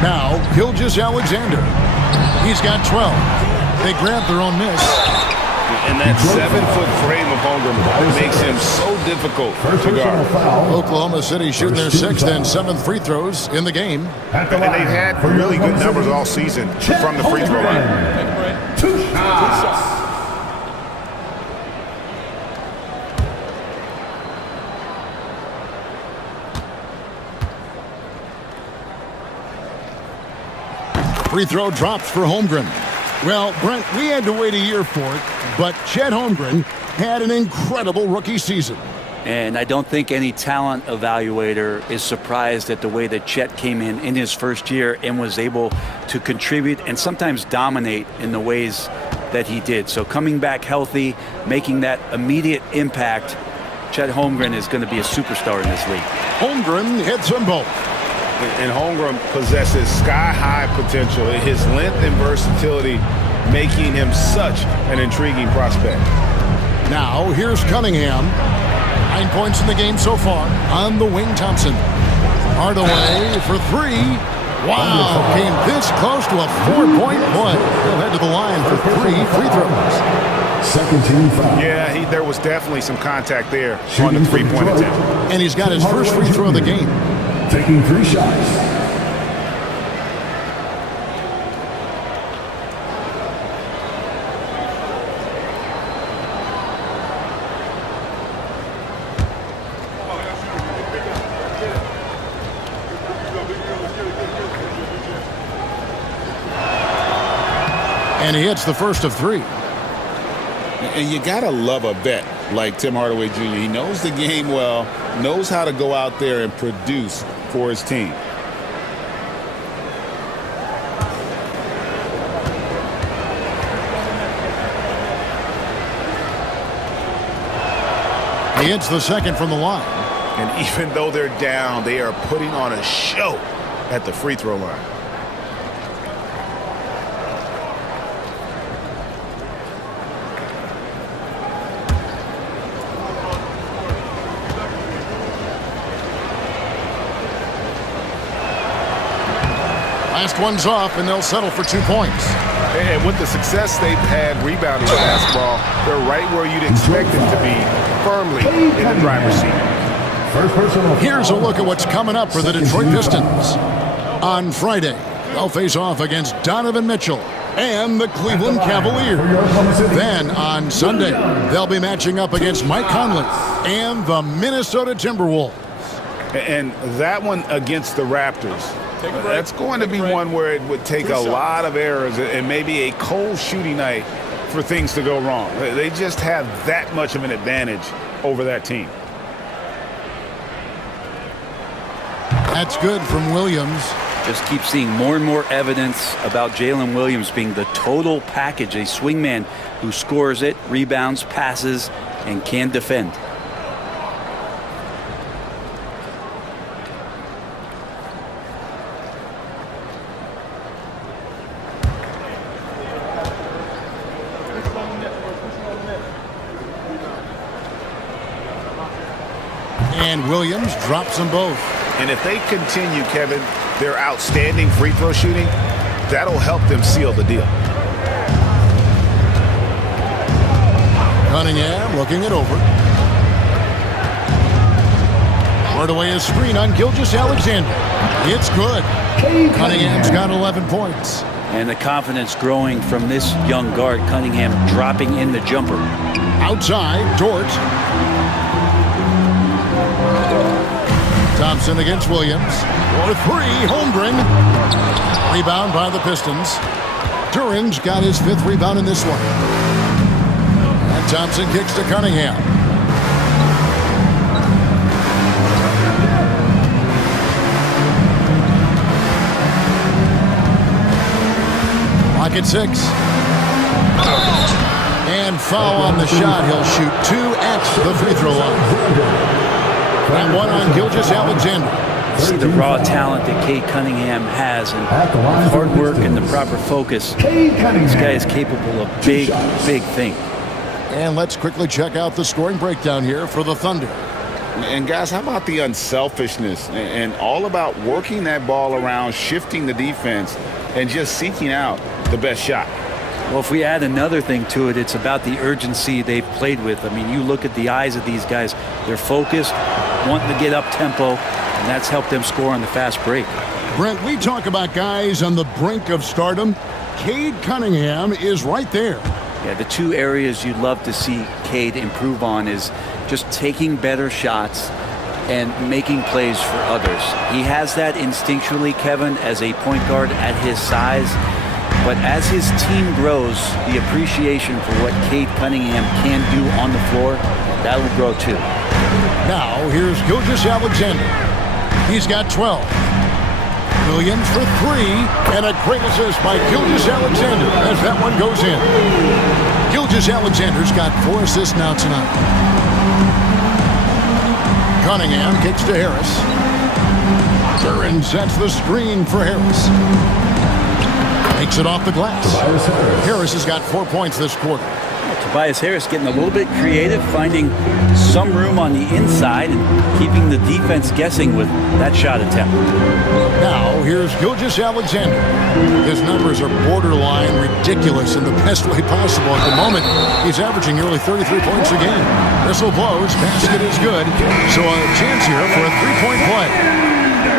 Now, Gilgeous-Alexander. He's got 12. They grab their own miss. And that 7-foot frame of Holmgren makes him so difficult to guard. Oklahoma City shooting their 6th and 7th free throws in the game. And they've had really good numbers all season from the free throw line. 2 shots. Free throw drops for Holmgren. Well, Brent, we had to wait a year for it, but Chet Holmgren had an incredible rookie season. And I don't think any talent evaluator is surprised at the way that Chet came in his first year and was able to contribute and sometimes dominate in the ways that he did. So coming back healthy, making that immediate impact, Chet Holmgren is going to be a superstar in this league. Holmgren hits them both. And Holmgren possesses sky-high potential. His length and versatility making him such an intriguing prospect. Now, here's Cunningham. 9 points in the game so far on the wing. Thompson. Hardaway for 3. Wow, came this close to a 4-point play. He'll head to the line for 3 free throws. Second team foul. Yeah, there was definitely some contact there on the 3-point attempt. And he's got his first free throw of the game. Taking 3 shots. And he hits the first of 3. And you got to love a vet like Tim Hardaway Jr. He knows the game well, knows how to go out there and produce for his team. He hits the second from the line. And even though they're down, they are putting on a show at the free throw line. Last one's off, and they'll settle for 2 points. And with the success they've had rebounding the basketball, they're right where you'd expect them to be, firmly in the driver's seat. Here's a look at what's coming up for the Detroit Pistons. On Friday, they'll face off against Donovan Mitchell and the Cleveland Cavaliers. Then on Sunday, they'll be matching up against Mike Conley and the Minnesota Timberwolves. And that one against the Raptors. That's going to be one where it would take a lot of errors and maybe a cold shooting night for things to go wrong. They just have that much of an advantage over that team. That's good from Williams. Just keep seeing more and more evidence about Jalen Williams being the total package, a swingman who scores it, rebounds, passes, and can defend. And Williams drops them both. And if they continue, Kevin, their outstanding free throw shooting, that'll help them seal the deal. Cunningham looking it over. Hardaway is screen on Gilgeous-Alexander. It's good. Cunningham's got 11 points. And the confidence growing from this young guard, Cunningham, dropping in the jumper. Outside, Dort. Thompson against Williams. For three, Holmgren. Rebound by the Pistons. Duran's got his 5th rebound in this one. And Thompson kicks to Cunningham. Clock at 6. And foul on the shot. He'll shoot 2 at the free throw line. That one on Gilgeous-Alexander. See the raw talent that Cade Cunningham has, and hard work and the proper focus. This guy is capable of big, big things. And let's quickly check out the scoring breakdown here for the Thunder. And guys, how about the unselfishness and all about working that ball around, shifting the defense, and just seeking out the best shot? Well, if we add another thing to it, it's about the urgency they've played with. I mean, you look at the eyes of these guys. They're focused, wanting to get up tempo, and that's helped them score on the fast break. Brent, we talk about guys on the brink of stardom. Cade Cunningham is right there. Yeah, the 2 areas you'd love to see Cade improve on is just taking better shots and making plays for others. He has that instinctually, Kevin, as a point guard at his size. But as his team grows, the appreciation for what Cade Cunningham can do on the floor, that will grow too. Now, here's Gilgeous-Alexander. He's got 12. Williams for 3, and a great assist by Gilgeous-Alexander as that one goes in. Gilgeous-Alexander's got 4 assists now tonight. Cunningham kicks to Harris. Duran sets the screen for Harris. Takes it off the glass. Harris has got 4 points this quarter. Tobias Harris getting a little bit creative, finding some room on the inside and keeping the defense guessing with that shot attempt. Now, here's Gilgeous-Alexander. His numbers are borderline ridiculous in the best way possible at the moment. He's averaging nearly 33 points a game. Whistle blows, basket is good. So a chance here for a 3-point play.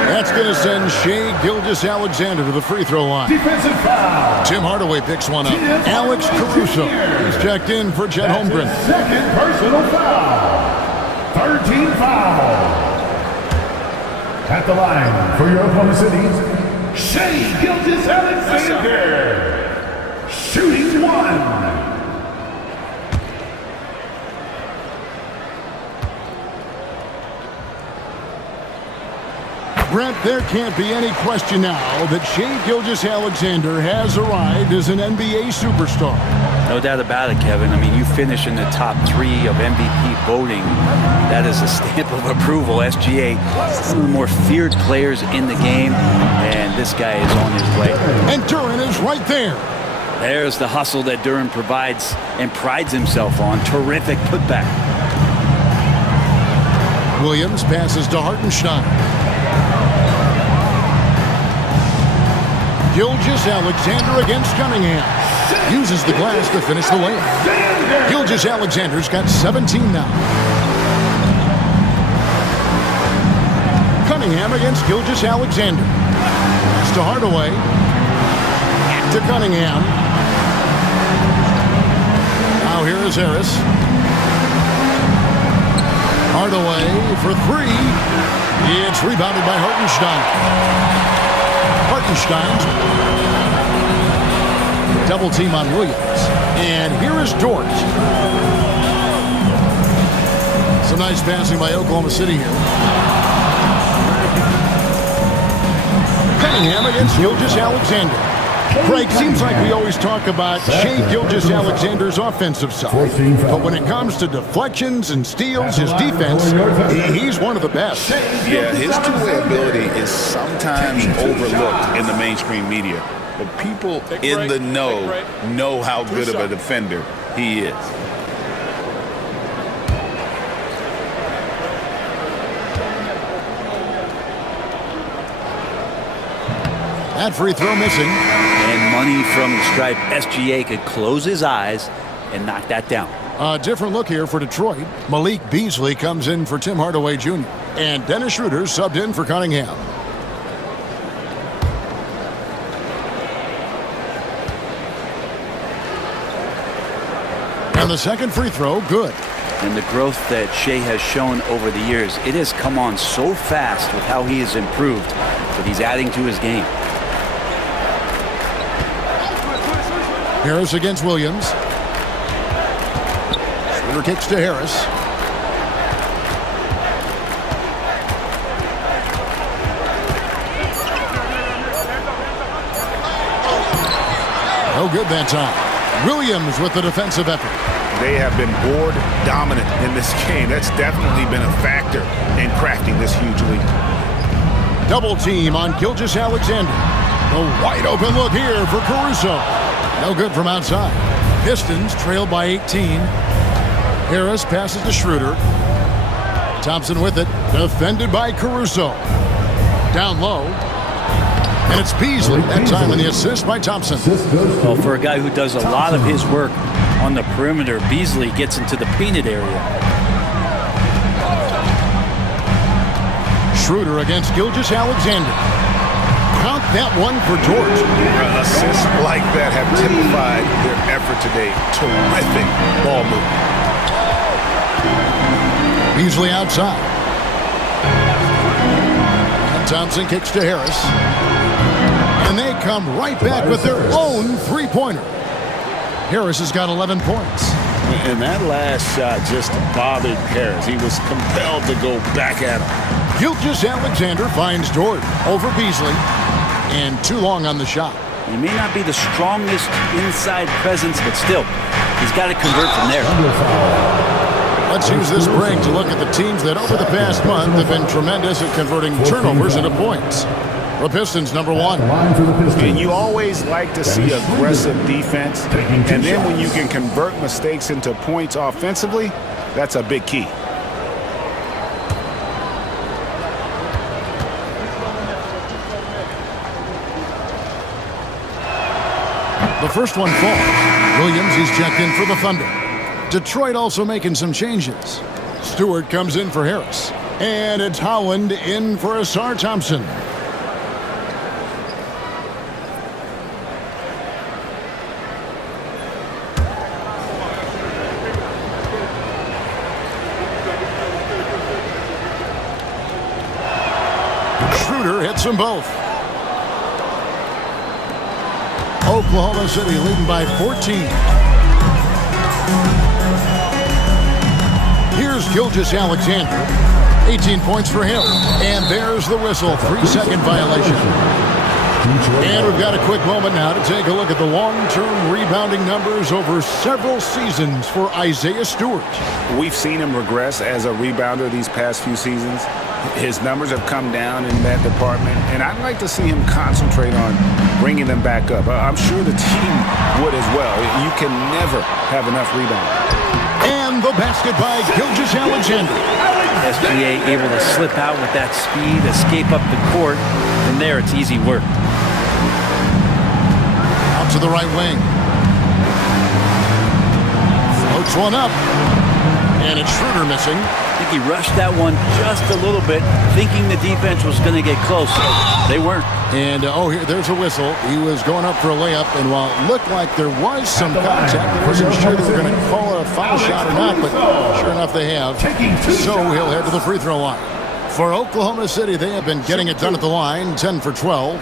That's going to send Shai Gilgeous-Alexander to the free throw line. Defensive foul. Tim Hardaway picks one up. Alex Caruso is checked in for Chet Holmgren. Second personal foul. 13 foul. At the line for your Oklahoma City, Shai Gilgeous-Alexander. Shooting 1. Brent, there can't be any question now that Shai Gilgeous-Alexander has arrived as an NBA superstar. No doubt about it, Kevin. I mean, you finish in the top 3 of MVP voting. That is a stamp of approval. SGA, one of the more feared players in the game, and this guy is on his way. And Duran is right there. There's the hustle that Duran provides and prides himself on. Terrific putback. Williams passes to Hartenstein. Gilgeous-Alexander against Cunningham. Uses the glass to finish the layup. Gilgeous-Alexander's got 17 now. Cunningham against Gilgeous-Alexander. Pass to Hardaway. Back to Cunningham. Now here is Harris. Hardaway for 3. It's rebounded by Hartenstein. Hartenstein's double team on Williams. And here is Dort. Some nice passing by Oklahoma City here. Cunningham against Gilgeous-Alexander. Craig, seems like we always talk about Shai Gilgeous-Alexander's offensive side. But when it comes to deflections and steals, his defense, he's one of the best. Yeah, his two-way ability is sometimes overlooked in the mainstream media. But people in the know how good of a defender he is. That free throw missing. And money from the stripe. SGA could close his eyes and knock that down. A different look here for Detroit. Malik Beasley comes in for Tim Hardaway Jr. And Dennis Schroeder subbed in for Cunningham. And the second free throw, good. And the growth that Shea has shown over the years, it has come on so fast with how he has improved, but he's adding to his game. Harris against Williams. Schroeder kicks to Harris. No good that time. Williams with the defensive effort. They have been board dominant in this game. That's definitely been a factor in crafting this huge lead. Double team on Gilgeous-Alexander. The wide open look here for Caruso. No good from outside. Pistons trail by 18. Harris passes to Schroeder. Thompson with it. Defended by Caruso. Down low. And it's Beasley. That time in the assist by Thompson. Well, for a guy who does a lot of his work on the perimeter, Beasley gets into the painted area. Schroeder against Gilgeous-Alexander. Count that one for George. Assists like that have typified their effort today. Terrific ball movement. Beasley outside. And Thompson kicks to Harris. And they come right back with their own three-pointer. Harris has got 11 points. And that last shot just bothered Harris. He was compelled to go back at him. Gilgeous-Alexander finds George over Beasley. And too long on the shot. He may not be the strongest inside presence, but still, he's got to convert from there. Let's use this break to look at the teams that over the past month have been tremendous at converting turnovers into points. The Pistons, number one. And you always like to see aggressive defense. And then when you can convert mistakes into points offensively, that's a big key. The first one falls. Williams, he's checked in for the Thunder. Detroit also making some changes. Stewart comes in for Harris. And it's Howland in for Asar Thompson. Schroeder hits them both. Oklahoma City leading by 14. Here's Gilgeous-Alexander. 18 points for him. And there's the whistle. 3-second violation. And we've got a quick moment now to take a look at the long-term rebounding numbers over several seasons for Isaiah Stewart. We've seen him regress as a rebounder these past few seasons. His numbers have come down in that department, and I'd like to see him concentrate on bringing them back up. I'm sure the team would as well. You can never have enough rebounding. And the basket by Gilgeous-Alexander. SGA able to slip out with that speed, escape up the court. From there, it's easy work. Out to the right wing. Floats one up. And it's Schroeder missing. I think he rushed that one just a little bit, thinking the defense was going to get close. They weren't. And, there's a whistle. He was going up for a layup, and while it looked like there was some contact, I wasn't sure they were going to call a foul shot or not, but sure enough they have. So he'll head to the free throw line. For Oklahoma City, they have been getting it done at the line, 10 for 12.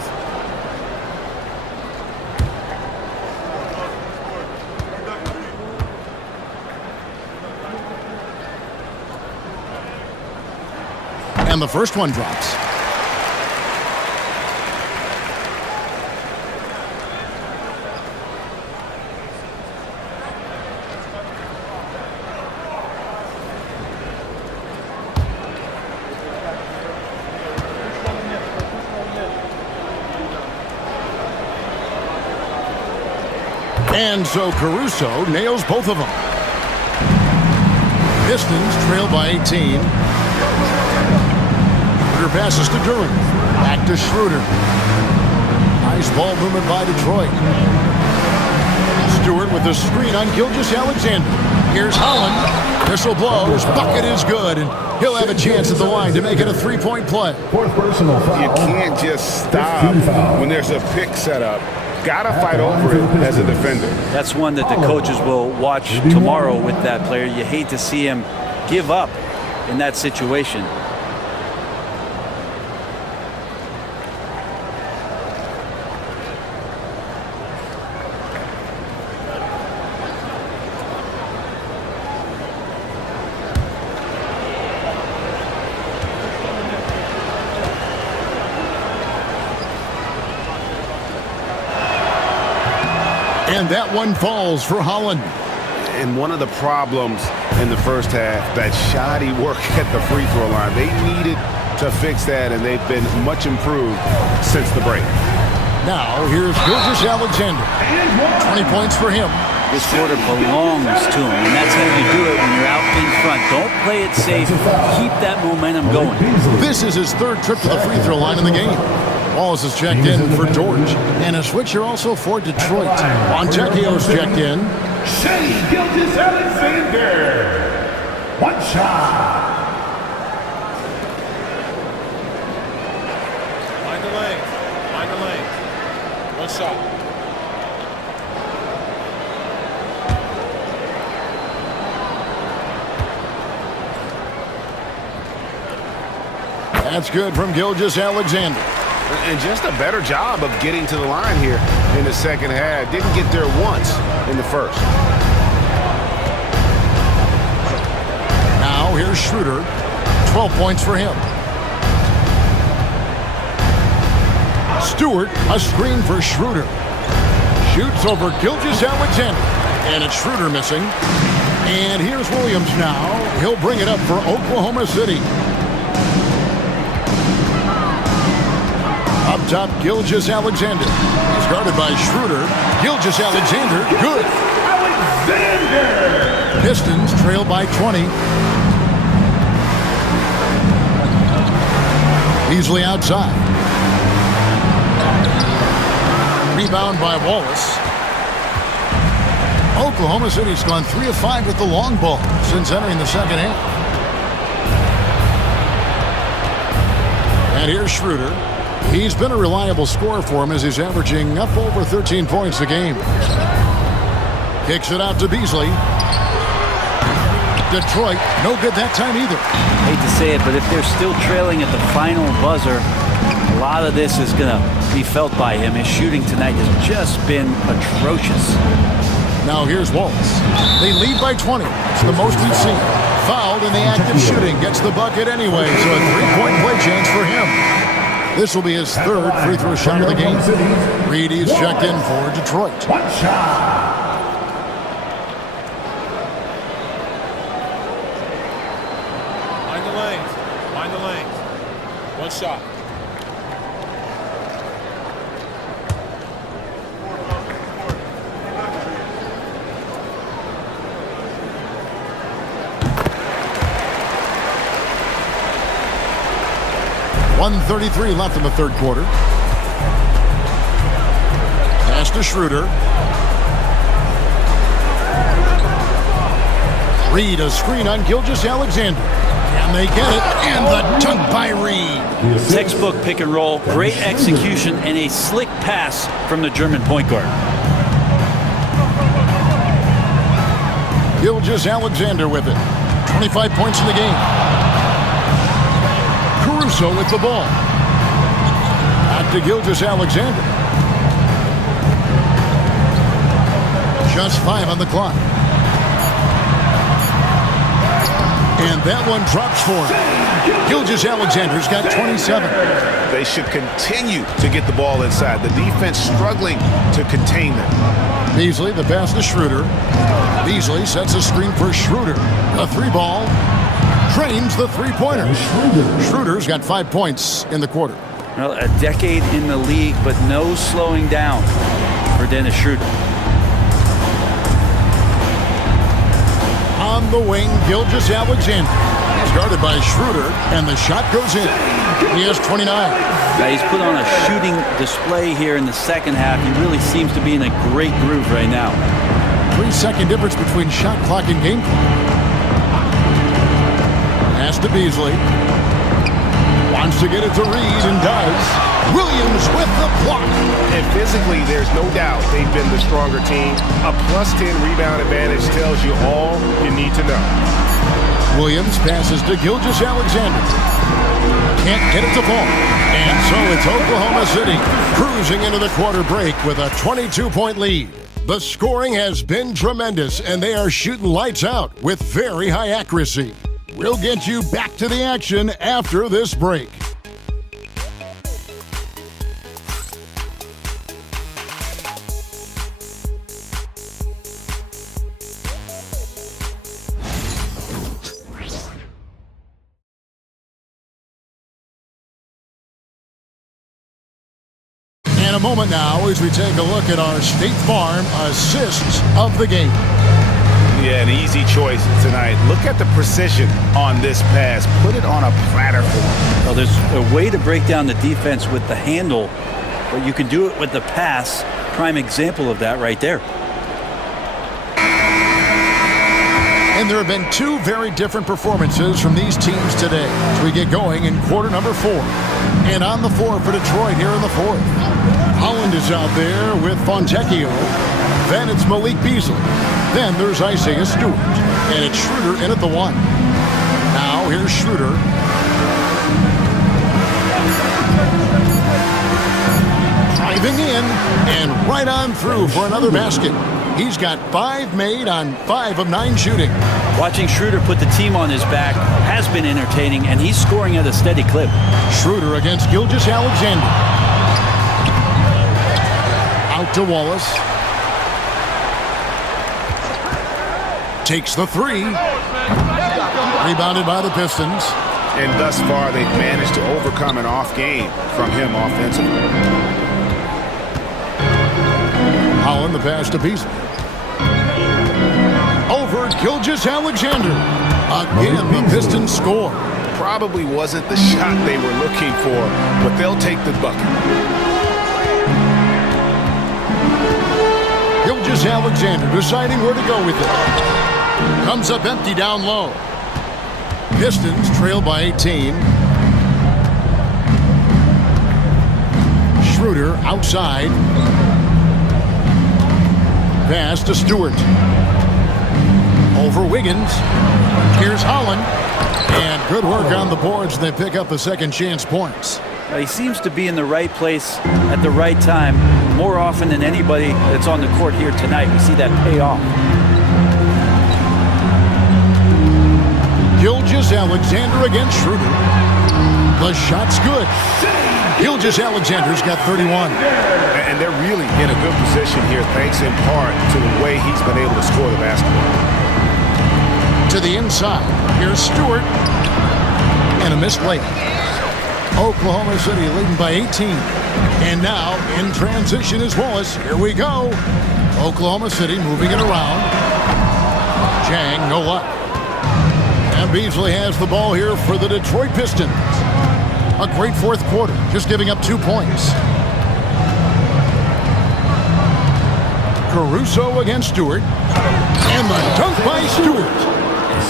And the first one drops. And so Caruso nails both of them. Pistons trail by 18. Schroeder passes to Duran. Back to Schroeder. Nice ball movement by Detroit. Stewart with the screen on Gilgeous-Alexander. Here's Holland. Whistle blows. Bucket is good. And he'll have a chance at the line to make it a three-point play. Fourth personal foul. You can't just stop when there's a pick set up. Got to fight over it as a defender. That's one that the coaches will watch tomorrow with that player. You hate to see him give up in that situation. And that one falls for Holland. And one of the problems in the first half, that shoddy work at the free throw line. They needed to fix that, and they've been much improved since the break. Now, here's Gilgeous-Alexander. 20 points for him. This quarter belongs to him, and that's how you do it when you're out in front. Don't play it safe. Keep that momentum going. This is his third trip to the free throw line in the game. Wallace is checked in for George. And a switcher also for Detroit. Montekios checked in. Shea Gilgeous-Alexander. One shot. Mind the lane. Mind the lane. One shot. That's good from Gilgeous-Alexander. And just a better job of getting to the line here in the second half. Didn't get there once in the first. Now here's Schroeder. 12 points for him. Stewart, a screen for Schroeder. Shoots over Gilgeous-Alexander. And it's Schroeder missing. And here's Williams now. He'll bring it up for Oklahoma City. Up top, Gilgeous-Alexander. He's guarded by Schroeder. Gilgeous-Alexander, good. Alexander. Pistons trail by 20. Beasley outside. Rebound by Wallace. Oklahoma City's gone 3 of 5 with the long ball since entering the second half. And here's Schroeder. He's been a reliable scorer for him as he's averaging up over 13 points a game. Kicks it out to Beasley. Detroit, no good that time either. Hate to say it, but if they're still trailing at the final buzzer, a lot of this is going to be felt by him. His shooting tonight has just been atrocious. Now here's Wallace. They lead by 20. It's the most we've seen. Fouled in the act of shooting. Gets the bucket anyway, so a three-point play chance for him. This will be his third free throw shot of the game. Reed is checked in for Detroit. One shot. Mind the lanes. Mind the lanes. One shot. .133 left in the third quarter. Pass to Schroeder. Reed, a screen on Gilgeous-Alexander. Can they get it? And the dunk by Reed. Textbook pick and roll, great execution, and a slick pass from the German point guard. Gilgeous-Alexander with it. 25 points in the game. Caruso with the ball. Back to Gilgeous-Alexander. Just 5 on the clock. And that one drops for him. Gilgeous-Alexander's got 27. They should continue to get the ball inside. The defense struggling to contain them. Beasley, the pass to Schroeder. Beasley sets a screen for Schroeder. A 3-ball. Drains the three-pointer. Schroeder's got 5 points in the quarter. Well, a decade in the league, but no slowing down for Dennis Schroeder. On the wing, Gilgeous-Alexander. He's guarded by Schroeder, and the shot goes in. He has 29. Now he's put on a shooting display here in the second half. He really seems to be in a great groove right now. 3-second difference between shot clock and game clock. Pass to Beasley. Wants to get it to Reed and does. Williams with the block. And physically, there's no doubt they've been the stronger team. A +10 rebound advantage tells you all you need to know. Williams passes to Gilgeous-Alexander. Can't get it to fall. And so it's Oklahoma City cruising into the quarter break with a 22-point lead. The scoring has been tremendous, and they are shooting lights out with very high accuracy. We'll get you back to the action after this break. In a moment now as we take a look at our State Farm assists of the game. Yeah, an easy choice tonight. Look at the precision on this pass. Put it on a platter for him. Well, there's a way to break down the defense with the handle, but you can do it with the pass. Prime example of that right there. And there have been two very different performances from these teams today as we get going in quarter number 4. And on the floor for Detroit here in the 4th. Holland is out there with Fontecchio. Then it's Malik Beasley. Then there's Isaiah Stewart. And it's Schroeder in at the 1. Now here's Schroeder. Driving in and right on through for another basket. He's got 5 made on 5 of 9 shooting. Watching Schroeder put the team on his back has been entertaining, and he's scoring at a steady clip. Schroeder against Gilgeous-Alexander. Out to Wallace. Takes the 3. Rebounded by the Pistons. And thus far, they've managed to overcome an off game from him offensively. Holland the pass to Beasley. Over Gilgeous-Alexander. Again, the Pistons score. Probably wasn't the shot they were looking for, but they'll take the bucket. Gilgeous-Alexander deciding where to go with it. Comes up empty down low. Pistons trail by 18. Schroeder outside. Pass to Stewart. Over Wiggins. Here's Holland. And good work on the boards. They pick up the second chance points. He seems to be in the right place at the right time more often than anybody that's on the court here tonight. We see that pay off. Gilgeous-Alexander against Schroeder. The shot's good. Gilgeous-Alexander's got 31. And they're really in a good position here, thanks in part to the way he's been able to score the basketball. To the inside. Here's Stewart. And a missed layup. Oklahoma City leading by 18. And now in transition is Wallace. Here we go. Oklahoma City moving it around. Jang, no luck. And Beasley has the ball here for the Detroit Pistons. A great fourth quarter, just giving up 2 points. Caruso against Stewart. And the dunk by Stewart.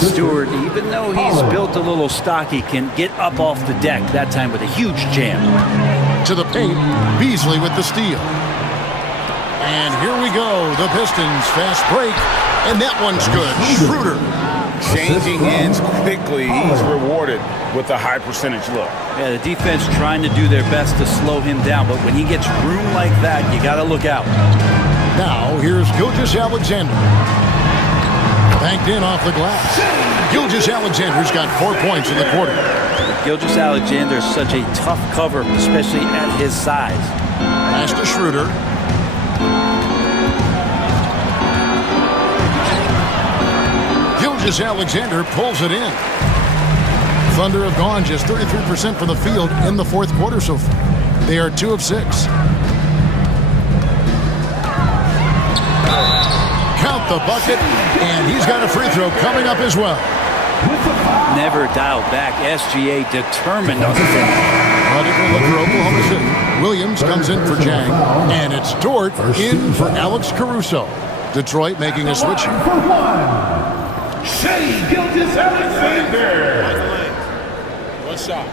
Stewart, even though he's built a little stocky, can get up off the deck, that time with a huge jam. To the paint, Beasley with the steal. And here we go, the Pistons fast break, and that one's good. Schroeder. Changing ends quickly, he's rewarded with a high percentage look. Yeah, the defense trying to do their best to slow him down, but when he gets room like that, you got to look out. Now, here's Gilgeous-Alexander. Banked in off the glass. Gilgeous-Alexander's got 4 points in the quarter. Gilgeous-Alexander is such a tough cover, especially at his size. Pass to Schroeder. Gilgeous-Alexander pulls it in. Thunder have gone just 33% from the field in the fourth quarter so far. They are 2 of 6. Count the bucket, and he's got a free throw coming up as well. Never dialed back. SGA determined on the finish. A different look for Oklahoma City. Williams comes in for Jang, and it's Dort in for Alex Caruso. Detroit making a switch. Shea Gilgeous-Alexander. One shot.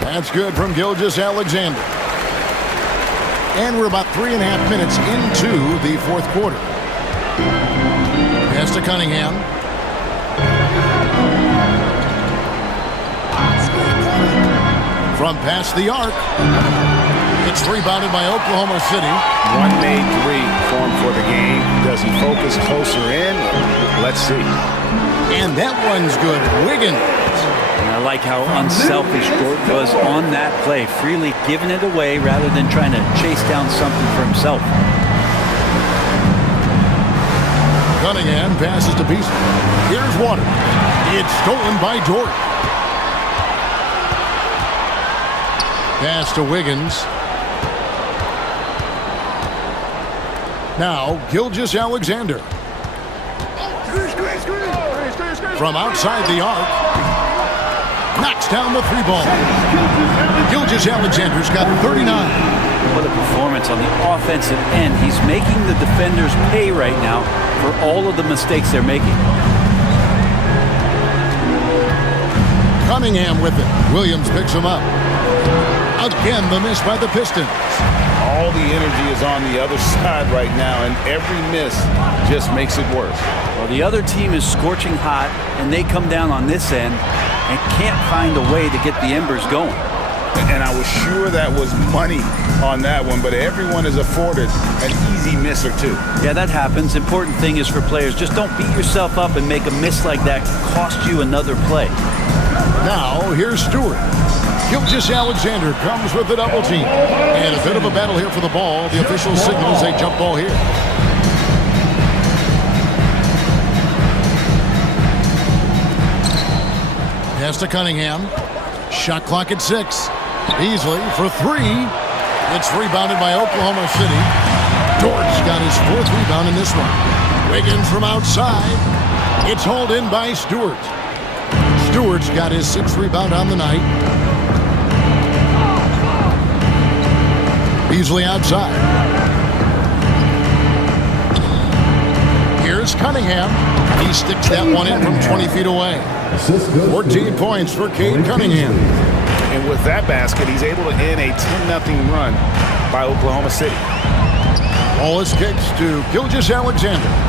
That's good from Gilgeous-Alexander. And we're about 3.5 minutes into the fourth quarter. Pass to Cunningham. From past the arc. It's rebounded by Oklahoma City. One made three formed for the game. Does he focus closer in? Let's see. And that one's good. Wiggins. And I like how unselfish Dort was on that play, freely giving it away rather than trying to chase down something for himself. Cunningham passes to Beasley. Here's Waters. It's stolen by Dort. Pass to Wiggins. Now, Gilgeous-Alexander. From outside the arc. Knocks down the three ball. Gilgeous-Alexander's got 39. What a performance on the offensive end. He's making the defenders pay right now for all of the mistakes they're making. Cunningham with it. Williams picks him up. Again, the miss by the Pistons. All the energy is on the other side right now, and every miss just makes it worse. Well, the other team is scorching hot, and they come down on this end and can't find a way to get the embers going. And I was sure that was money on that one, but everyone is afforded an easy miss or two. Yeah, that happens. Important thing is for players, just don't beat yourself up and make a miss like that cost you another play. Now, here's Stewart. Gilgeous-Alexander comes with the double team. And a bit of a battle here for the ball. The official signals a jump ball here. Pass to Cunningham. Shot clock at 6. Beasley for 3. It's rebounded by Oklahoma City. Dort's got his 4th rebound in this one. Wiggins from outside. It's hauled in by Stewart. Stewart's got his 6th rebound on the night. Beasley outside. Here's Cunningham. He sticks that one in from 20 feet away. 14 points for Cade Cunningham. And with that basket, he's able to end a 10-0 run by Oklahoma City. Wallace kicks to Gilgeous-Alexander.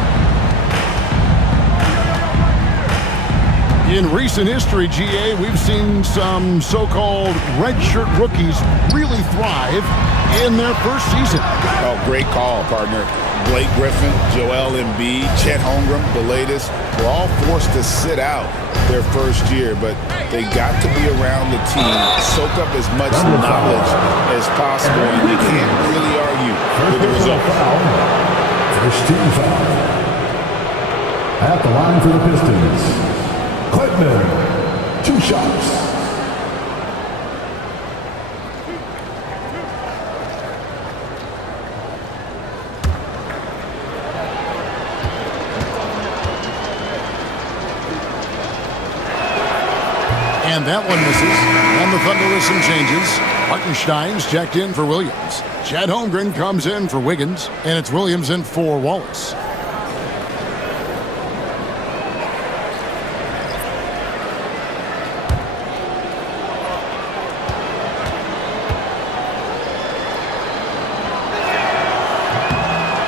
In recent history, GA, we've seen some so-called redshirt rookies really thrive in their first season. Oh, great call, partner. Blake Griffin, Joel Embiid, Chet Holmgren, the latest, were all forced to sit out their first year, but they got to be around the team, soak up as much knowledge as possible, and you can't really argue with the result. First team foul. At the line for the Pistons. Klitman, 2 shots. And that one misses. And the Thunder with some changes. Hartenstein's checked in for Williams. Chet Holmgren comes in for Wiggins. And it's Williams in for Wallace.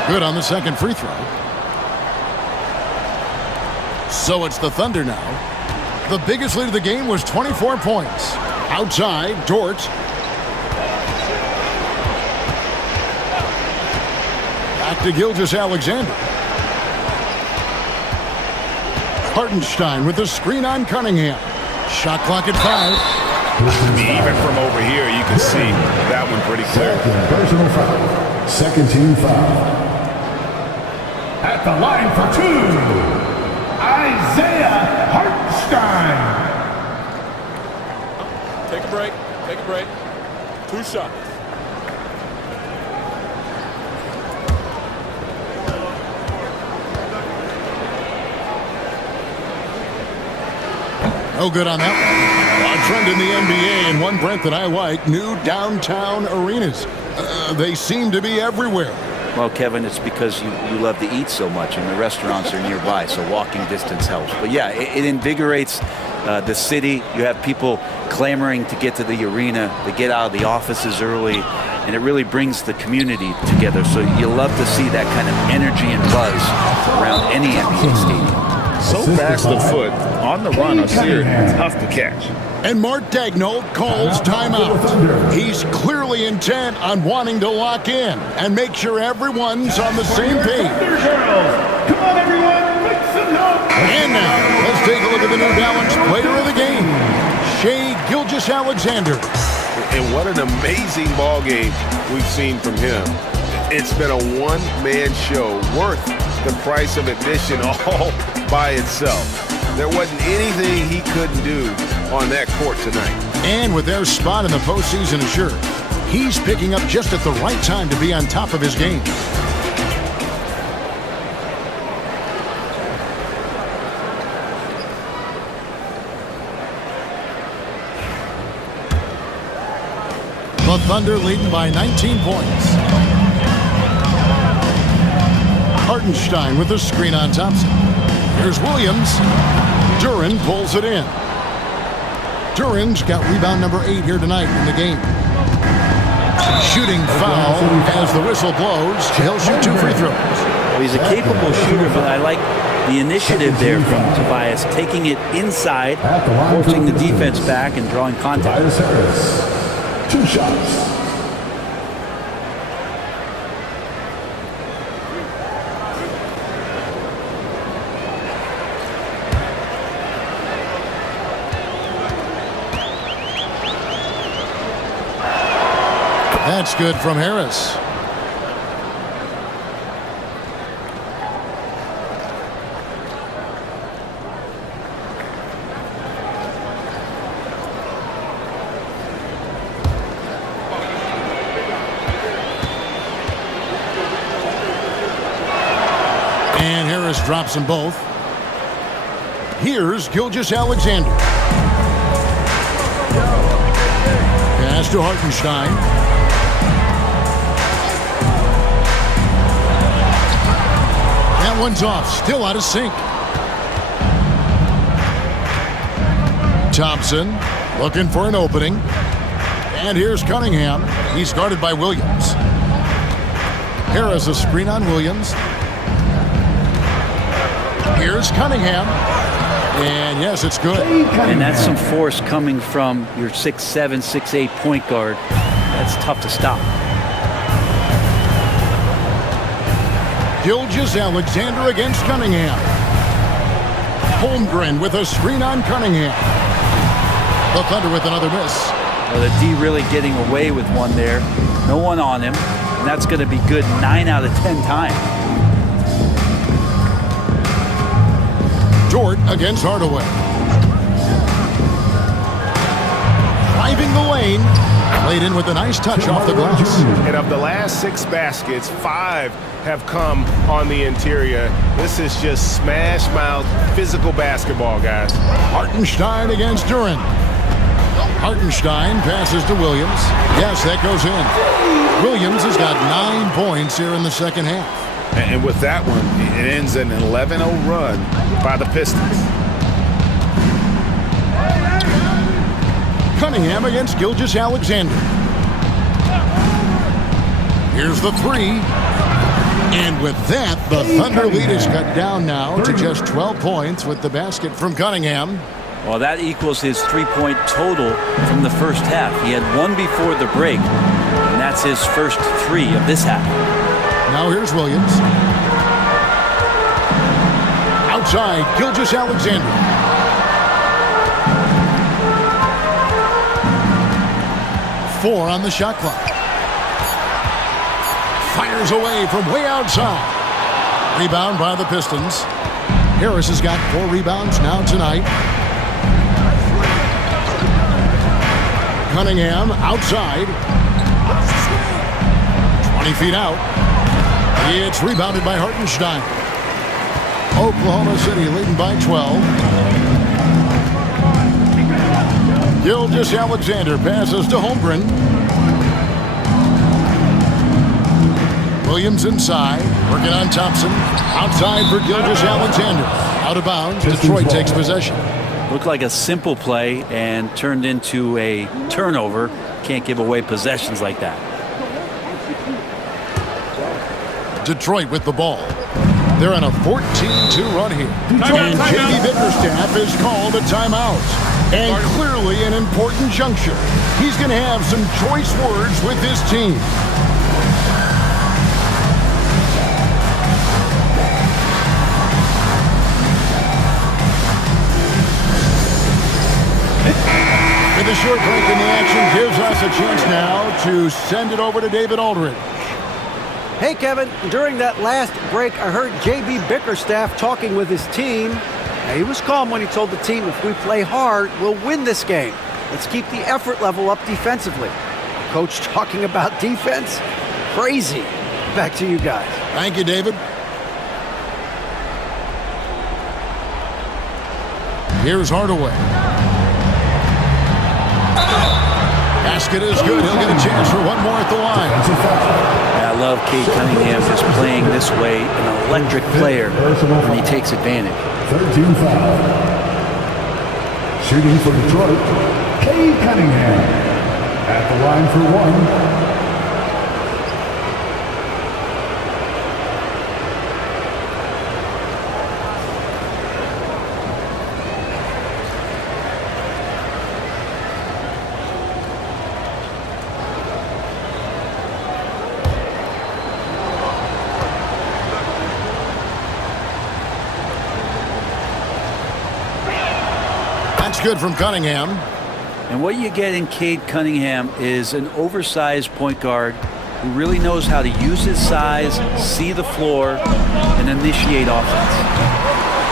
Good on the second free throw. So it's the Thunder now. The biggest lead of the game was 24 points. Outside, Dort. Back to Gilgeous-Alexander. Hartenstein with the screen on Cunningham. Shot clock at 5. Even from over here, you can see that one pretty clear. Personal foul. Second team foul. At the line for 2, Isaiah Hartenstein. Take a break. Take a break. 2 shots. No good on that one. A trend in the NBA, and one, Brent, that I like, new downtown arenas. They seem to be everywhere. Well, Kevin, it's because you love to eat so much, and the restaurants are nearby, so walking distance helps. But yeah, it invigorates the city. You have people clamoring to get to the arena, to get out of the offices early, and it really brings the community together. So you love to see that kind of energy and buzz around any NBA stadium. So fast of foot, on the run, I see it, tough to catch. And Mark Daigneault calls timeout. He's clearly intent on wanting to lock in and make sure everyone's on the same page. Come on, everyone, make some noise. And now, let's take a look at the New Balance player of the game, Shai Gilgeous-Alexander. And what an amazing ball game we've seen from him. It's been a one-man show worth the price of admission all by itself. There wasn't anything he couldn't do on that court tonight. And with their spot in the postseason assured, he's picking up just at the right time to be on top of his game. The Thunder leading by 19 points. Hartenstein with the screen on Thompson. Here's Williams. Duren pulls it in. Duren's got rebound number 8 here tonight in the game. Shooting foul as the whistle blows. He'll shoot 2 free throws. Well, he's a capable shooter, but I like the initiative there from Tobias, taking it inside, forcing the defense back and drawing contact. 2 shots. That's good from Harris. And Harris drops them both. Here's Gilgeous-Alexander. Pass to Hartenstein. That one's off, still out of sync. Thompson looking for an opening. And here's Cunningham. He's guarded by Williams. Harris a screen on Williams. Here's Cunningham. And yes, it's good. And that's some force coming from your 6'7", 6'8" point guard. That's tough to stop. Gilgeous-Alexander against Cunningham. Holmgren with a screen on Cunningham. The Thunder with another miss. Well, the D really getting away with one there. No one on him. And that's going to be good 9 out of 10 times. Dort against Hardaway. Driving the lane. Laid in with a nice touch off the glass. And of the last 6 baskets, 5 have come on the interior. This is just smash mouth physical basketball, guys. Hartenstein against Duren. Hartenstein passes to Williams. Yes, that goes in. Williams has got 9 points here in the second half. And with that one, it ends an 11-0 run by the Pistons. Cunningham against Gilgeous-Alexander. Here's the 3. And with that, the Thunder lead is cut down now to just 12 points with the basket from Cunningham. Well, that equals his 3-point total from the first half. He had 1 before the break, and that's his first 3 of this half. Now here's Williams. Outside, Gilgeous-Alexander. Four on the shot clock. Fires away from way outside. Rebound by the Pistons. Harris has got 4 rebounds now tonight. Cunningham outside. 20 feet out. It's rebounded by Hartenstein. Oklahoma City leading by 12. Gilgeous-Alexander passes to Holmgren. Williams inside, working on Thompson. Outside for Gilgeous-Alexander. Out of bounds, Detroit takes possession. Looked like a simple play and turned into a turnover. Can't give away possessions like that. Detroit with the ball. They're on a 14-2 run here. And J.B. Bickerstaff is called a timeout. And clearly an important juncture. He's going to have some choice words with his team. With a short break in the action gives us a chance now to send it over to David Aldridge. Hey, Kevin, during that last break, I heard J.B. Bickerstaff talking with his team. Now, he was calm when he told the team, if we play hard, we'll win this game. Let's keep the effort level up defensively. Coach talking about defense? Crazy. Back to you guys. Thank you, David. Here's Hardaway. Basket is good. He'll get a chance for one more at the line. I love Cade Cunningham just playing this way, an electric player when he takes advantage. 13 foul. Shooting for Detroit, Cade Cunningham. At the line for one. Good from Cunningham. And what you get in Cade Cunningham is an oversized point guard who really knows how to use his size, see the floor, and initiate offense.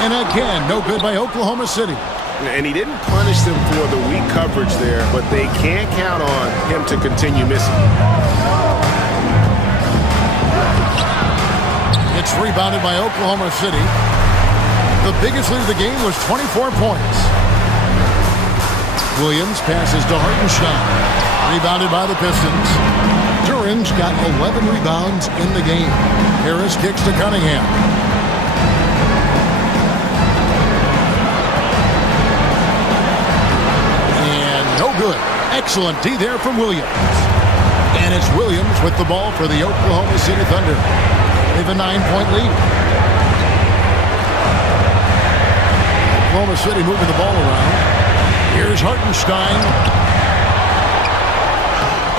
And again, no good by Oklahoma City. And he didn't punish them for the weak coverage there, but they can't count on him to continue missing. It's rebounded by Oklahoma City. The biggest lead of the game was 24 points. Williams passes to Hartenstein. Rebounded by the Pistons. Duran's got 11 rebounds in the game. Harris kicks to Cunningham. And no good. Excellent D there from Williams. And it's Williams with the ball for the Oklahoma City Thunder. They have a 9-point lead. Oklahoma City moving the ball around. Here's Hartenstein.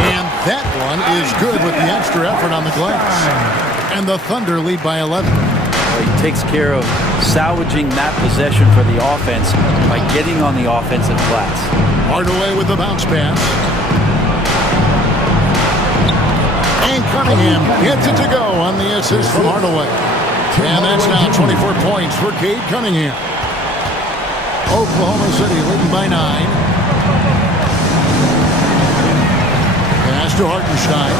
And that one is good with the extra effort on the glass. And the Thunder lead by 11. Well, he takes care of salvaging that possession for the offense by getting on the offensive glass. Hardaway with the bounce pass. And Cunningham gets it to go on the assist from Hardaway. And that's now 24 points for Cade Cunningham. Oklahoma City leading by 9. Pass to Hartenstein.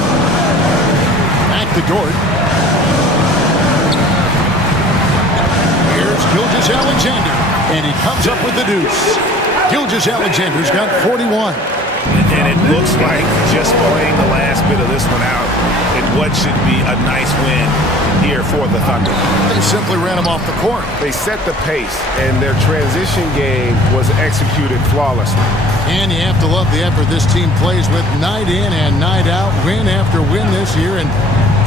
Back to Dort. Here's Gilgeous-Alexander. And he comes up with the deuce. Gilgeous-Alexander's got 41. And it looks like just playing the last bit of this one out in what should be a nice win here for the Thunder. They simply ran him off the court. They set the pace, and their transition game was executed flawlessly. And you have to love the effort this team plays with night in and night out, win after win this year, and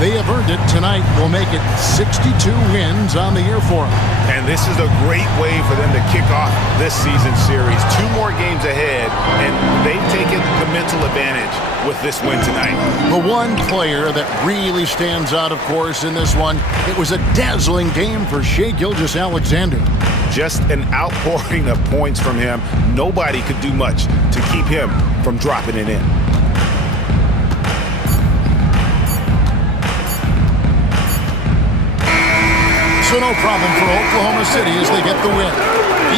they have earned it. Tonight will make it 62 wins on the year for them. And this is a great way for them to kick off this season series. 2 more games ahead, and they've taken the mental advantage with this win tonight. The one player that really stands out, of course, in this one, it was a dazzling game for Shai Gilgeous-Alexander. Just an outpouring of points from him. Nobody could do much to keep him from dropping it in. So no problem for Oklahoma City as they get the win.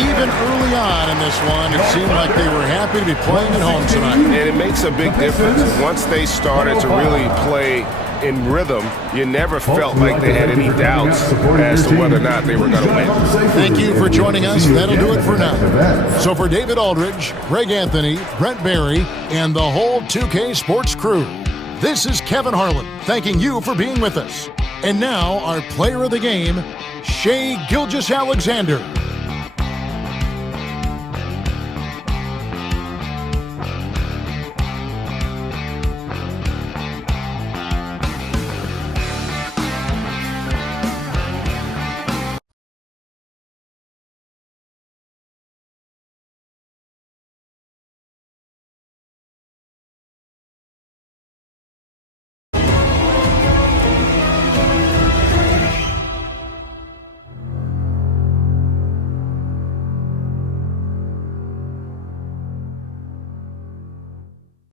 Even early on in this one, it seemed like they were happy to be playing at home tonight. And it makes a big difference once they started to really play in rhythm. You never felt like they had any doubts as to whether or not they were going to win. Thank you for joining us. That'll do it for now. So for David Aldridge, Greg Anthony, Brent Barry, and the whole 2K Sports crew, this is Kevin Harlan thanking you for being with us. And now our player of the game, Shai Gilgeous-Alexander.